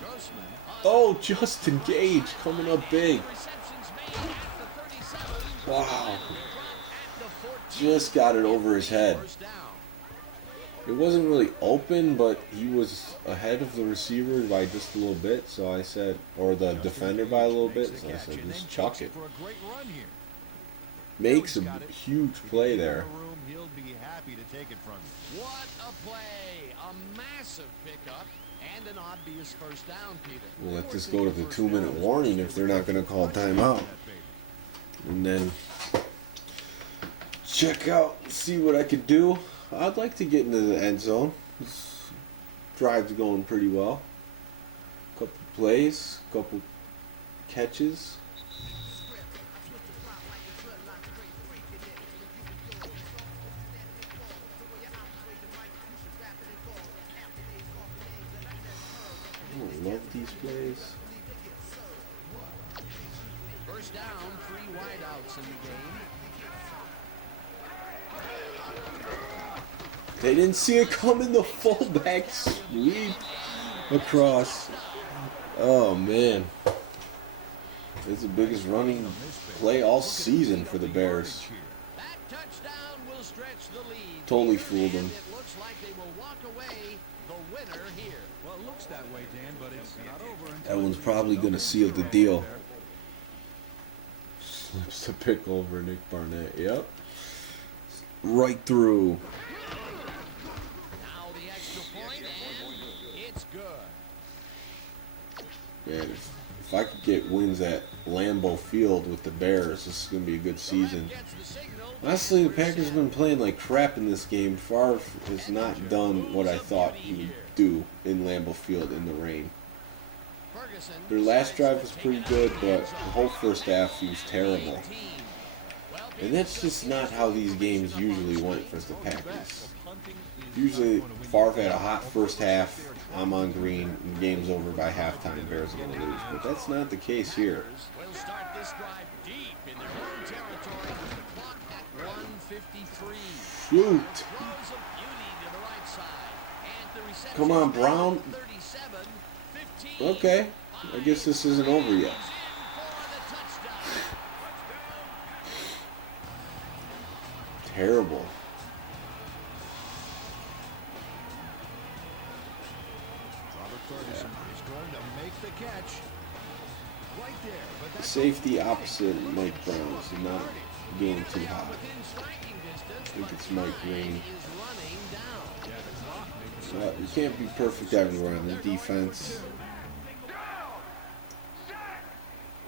Grossman. Oh, Justin Gage coming up big. Receptions made at the 37. Wow. At the 14. Just got it over his head. First down. It wasn't really open, but he was ahead of the receiver by just a little bit, so I said, or the defender by a little bit, so I said, just chuck it. For a great run here. Makes a huge play there. He'll be happy to take it from you. What a play. A massive pickup and an obvious first down, Peter. We'll let this go to the 2-minute warning if they're not going to call timeout. And then check out, see what I could do. I'd like to get into the end zone. This drive's going pretty well. Couple plays, couple catches. I love these plays. First down, 3 wideouts in the game. They didn't see it coming. The fullback sweep across. Oh man, it's the biggest running play all season for the Bears. That touchdown will stretch the lead. Totally fooled them. It looks like they will walk away the winner here. Well, it looks that way, Dan, but it's not over until That one's probably going to seal the deal. Slips the pick over Nick Barnett. Yep. Right through. Now the extra point, and it's good. Man, if I could get wins at Lambeau Field with the Bears, this is going to be a good season. Gets the signal. Honestly, the Packers have been playing like crap in this game. Favre has not done what I thought he would do in Lambeau Field in the rain. Ferguson Their last drive was pretty good, but the whole first half he was terrible. And that's just not how these games usually went for the Packers. Usually, Favre had a hot first half, I'm on green, and the game's over by halftime, Bears are going to lose. But that's not the case here. Will start this drive deep in their own territory with the clock at 1:53. Shoot! Throws of beauty to the right side. And the reception Come on, Brown. 37-15. Okay, I guess this isn't over yet. He's in for the touchdown. Terrible. Robert Ferguson is going to make the catch. Right there. But that's Safety opposite Mike Brown, so not doing too hot. Within striking distance, I think it's but Mike Green. is running down. But you can't be perfect everywhere on the defense.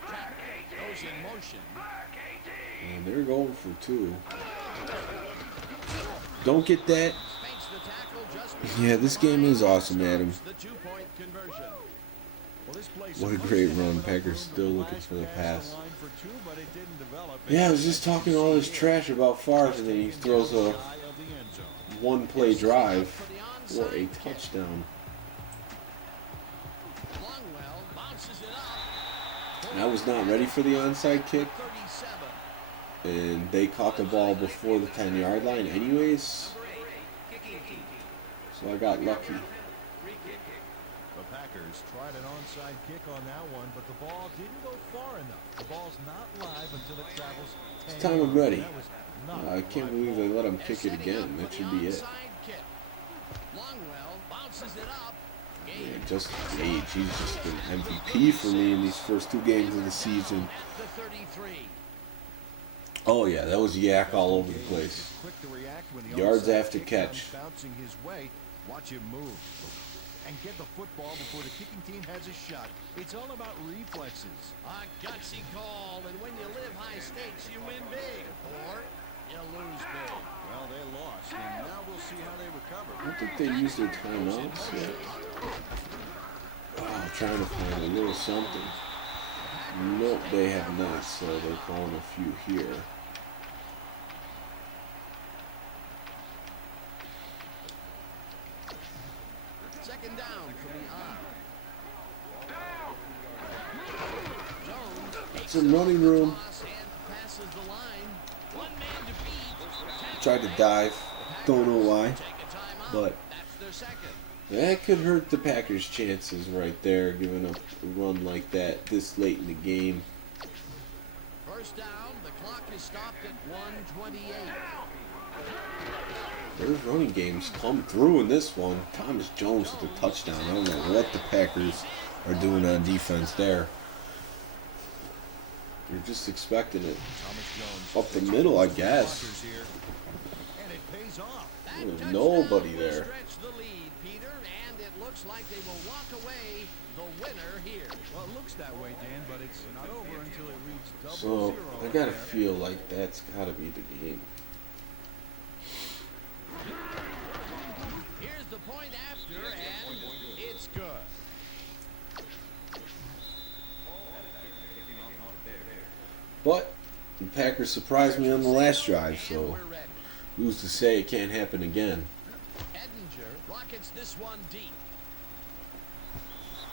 Goes in motion. And they're going for 2. Don't get that. Makes the tackle just Yeah, this game is awesome, Adam. the 2-point conversion. Well, this play What a great run. Packers still looking for the pass. line for 2, but it didn't develop. Yeah, I was just talking all this trash about Favre, and then he throws a Eye of the end zone. one-play drive For the for a onside kick. touchdown. Longwell bounces it up. And I was not ready for the onside kick, 37. and they caught the ball before the 10-yard line anyways, so I got lucky. The Packers tried an onside kick on that one, but the ball didn't go far enough. The ball's not live until it travels 10 This time I'm yards. ready. That was not I can't live believe they ball. let him kick it again. That should be it. Longwell bounces it up. Yeah, Justin Gage, he's just been MVP for me in these first 2 games of the season. The 33. Oh yeah, that was yak all over the place. Quick to react when the Yards onside after kick catch. comes bouncing his way. Watch him move and get the football before the kicking team has a shot. It's all about reflexes. A gutsy call, and when you live high stakes, you win big, or you lose big. Well, they lost, and now we'll see how they recover. I don't think they used their timeouts yet. I'm trying to find a little something. Nope, they have not, so they're calling a few here. Second down from the eye. Jones It's a running room. toss and passes the line. One man to beat. Tried to dive. Don't know why. Take a timeout. But That's their second. that could hurt the Packers' chances right there, giving up a run like that this late in the game. First down. The clock is stopped at 1:28. Their running games come through in this one. Thomas Jones with a touchdown. I don't know what the Packers are doing on defense there. You're just expecting it Thomas Jones up the middle, I guess. blockers here, and it pays off. That There's touchdown nobody will there. Stretch the lead, Peter, and it looks like they will walk away the winner here. Well, it looks that way, Dan, but it's not over until it reads double So zero. I gotta feel like that's gotta be the game. Here's the point after, and it's good. But the Packers surprised me on the last drive, And so we're ready. who's to say it can't happen again? Edinger rockets this one deep.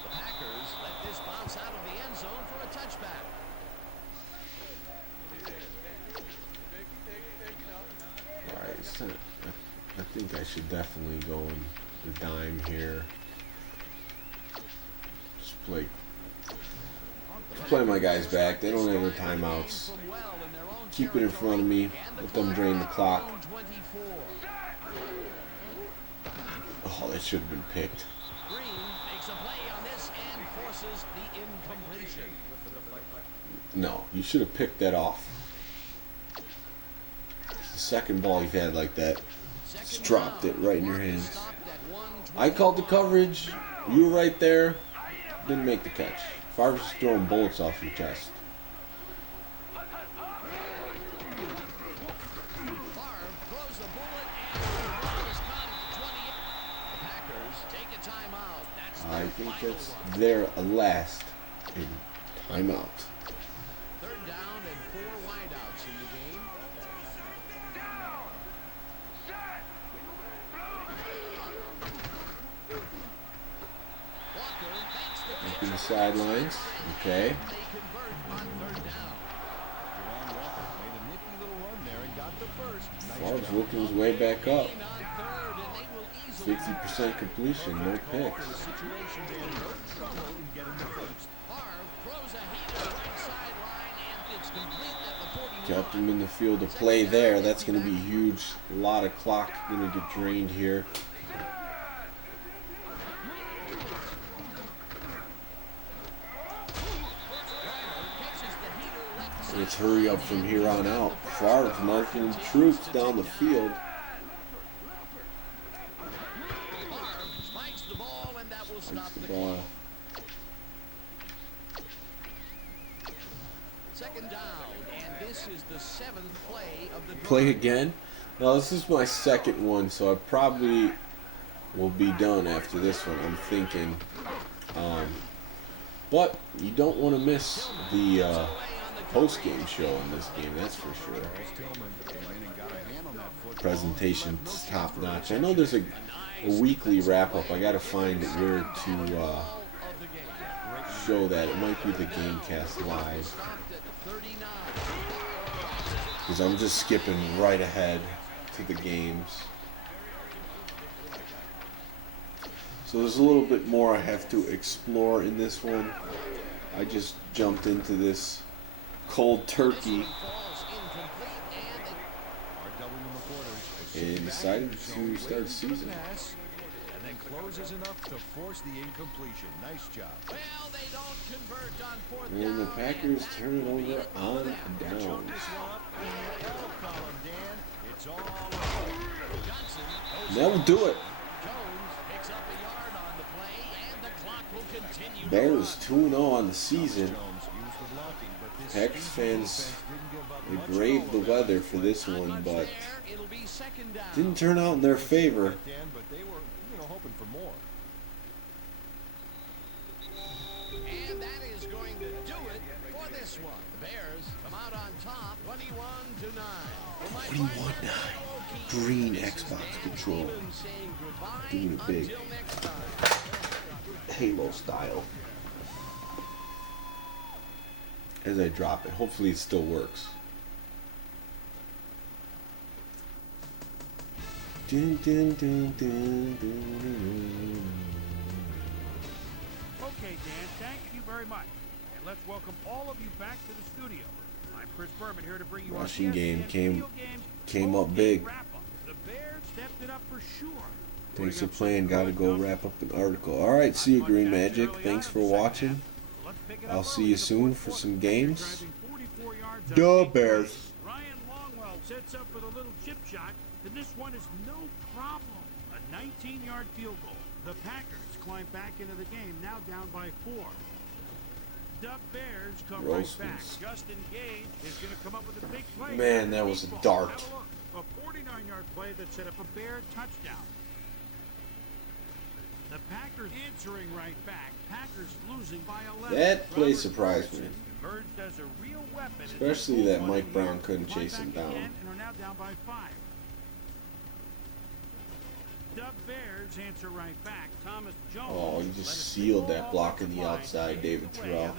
The Packers let this bounce out of the end zone for a touchback. Alright, so I think I should definitely go in the dime here. Just play my guys back. They don't have their timeouts. Keep it in front of me. Let them drain the clock. Oh, that should have been picked. Green makes a play on this and forces the incompletion. No, you should have picked that off. It's the second ball you've had like that. Just dropped it right in your hands. I called the coverage. You were right there. Didn't make the catch. Favre's just throwing bullets off your chest. I think that's their last in timeout. Third down and 4 wideouts in the game. Walker makes the Up in the sidelines. Okay. They convert on third down. Javon Walker made a nifty little run there and got the first. Nice Favre's job. working his way back up. Gain on third, and they will easily 50% completion, no picks. The situation there, no trouble in getting the first. Favre throws a heater right sideline, and it's complete at the 41. Kept him in the field to play there. That's going to be huge. A lot of clock going to get drained here. Let's hurry up from here on out. Favre's marching troops down the field. Favre spikes the ball, and that will stop the Ball. clock. Second down, and this is the 7th play of the drive. Play again? Well, this is my second one, so I probably will be done after this one, I'm thinking. But you don't want to miss the post-game show in this game, that's for sure. Presentation's top-notch. I know there's a weekly wrap-up. I got to find where to show that. It might be the Gamecast Live. Because I'm just skipping right ahead to the games. So there's a little bit more I have to explore in this one. I just jumped into this cold turkey and decided to start the season. And then closes enough to force the incompletion. Nice job. Well, they don't convert on fourth And the down, Packers and turn it over on downs. This one up in the L column, Dan. It's all over. Johnson That will do it. Jones picks up a yard on the play, and the clock will continue. Bears 2-0 on the season. Jones used the blocking, but this Packers speedy fans, defense didn't give up they much braved at the all. weather for this Not one, much but there. It'll be second down. didn't turn out in their favor. Dan, but they were, hoping for more. And that is going to do it for this one. The Bears come out on top, 21-9. For my part, 21-9. Green Xbox control. saying goodbye Doing it big. until next time. Halo style. As I drop it, hopefully it still works. Dun, dun, dun, dun, dun, dun. Okay, Dan, thank you very much. And let's welcome all of you back to the studio. I'm Chris Berman here to bring you Rushing our game ESPN came Video Games up Postgame big. wrap-up. The Bears stepped it up for sure. Thanks for playing. Gotta go wrap up an article. Alright, see you, Green Magic. Thanks for watching. I'll see you soon for some games. Duh, Bears. Ryan Longwell sets up with a little chip shot. and this one is no problem. A 19-yard field goal. The Packers climb back into the game, now down by 4. The Bears come right back. Justin Gage is going to come up with a big play. Man, that was a dart. Have a look. A 49-yard play that set up a Bear touchdown. The Packers answering right back. Packers losing by 11. That play surprised me. Emerged as a real weapon. Especially that Mike Brown couldn't chase him down. And are now down by 5. The Bears answer right back. Thomas Jones. Oh, he just sealed that block in the outside, David Terrell.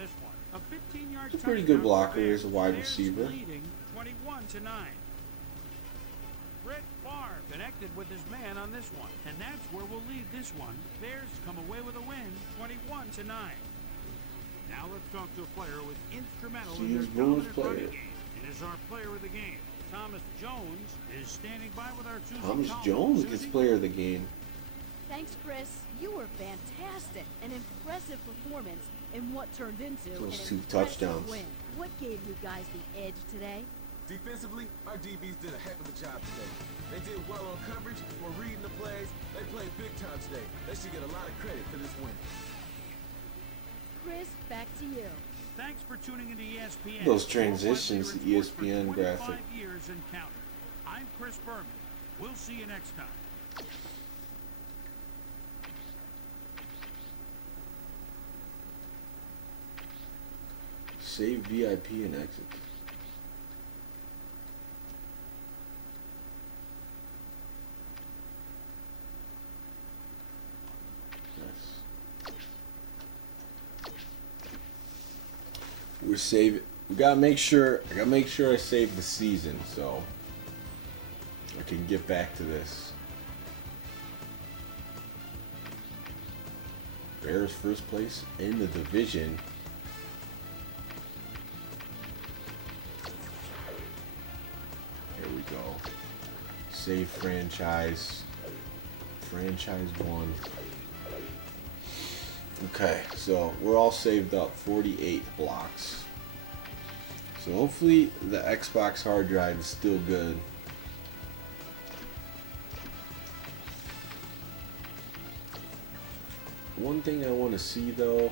He's a pretty good blocker as a wide receiver. 21-9. Brett Favre connected with his man on this one, and that's where we'll leave this one. Bears come away with a win, 21-9. Now let's talk to a player who was instrumental in their dominant running game. It is our player of the game. Thomas Jones is standing by with our Susie Thomas Collins. Jones Susie? gets player of the game. Thanks, Chris. You were fantastic. An impressive performance in what turned into Those an 2 touchdowns. win. What gave you guys the edge today? Defensively, our DBs did a heck of a job today. They did well on coverage, were reading the plays. They played big time today. They should get a lot of credit for this win. Chris, back to you. Thanks for tuning into ESPN. Those transitions to Worldwide leader in sports for ESPN 25 graphic. years and counting. I'm Chris Berman. We'll see you next time. Save VIP and exit. Yes. We're saving. We gotta make sure. I gotta make sure I save the season so I can get back to this. Bears first place in the division. Here we go. Save franchise. Franchise 1. Okay, so we're all saved up. 48 blocks. So hopefully the Xbox hard drive is still good. One thing I want to see though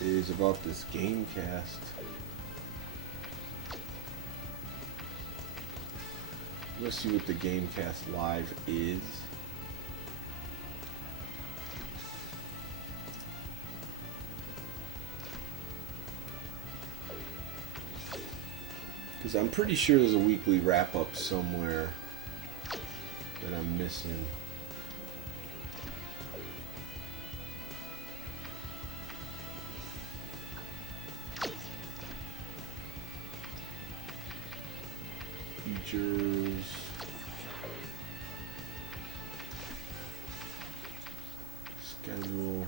is about this Gamecast. Let's see what the Gamecast Live is. Because I'm pretty sure there's a weekly wrap-up somewhere that I'm missing. Features. Schedule.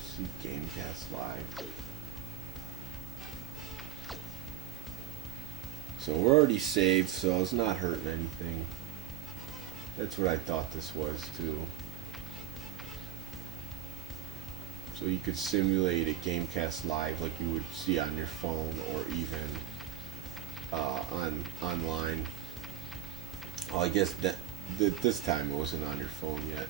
See Gamecast Live. So we're already saved, so it's not hurting anything. That's what I thought this was too. So you could simulate a Gamecast Live like you would see on your phone or even online. Well, I guess that this time it wasn't on your phone yet.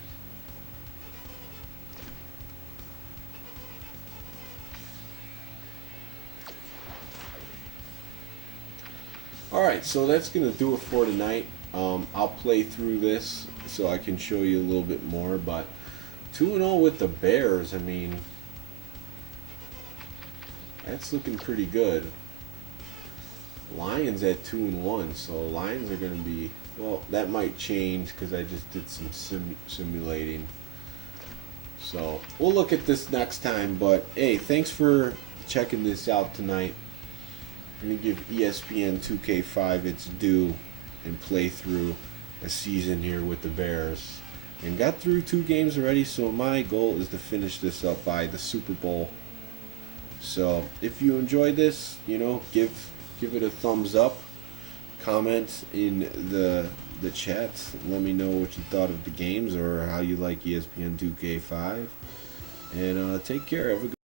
Alright, so that's going to do it for tonight. I'll play through this so I can show you a little bit more, but 2-0 with the Bears, I mean, that's looking pretty good. Lions at 2-1, so Lions are going to be, well, that might change because I just did some simulating. So we'll look at this next time, but hey, thanks for checking this out tonight. I'm going to give ESPN 2K5 its due and play through a season here with the Bears. And got through 2 games already, so my goal is to finish this up by the Super Bowl. So if you enjoyed this, you know, give it a thumbs up, comment in the chat, let me know what you thought of the games or how you like ESPN 2K5, and take care. Have a good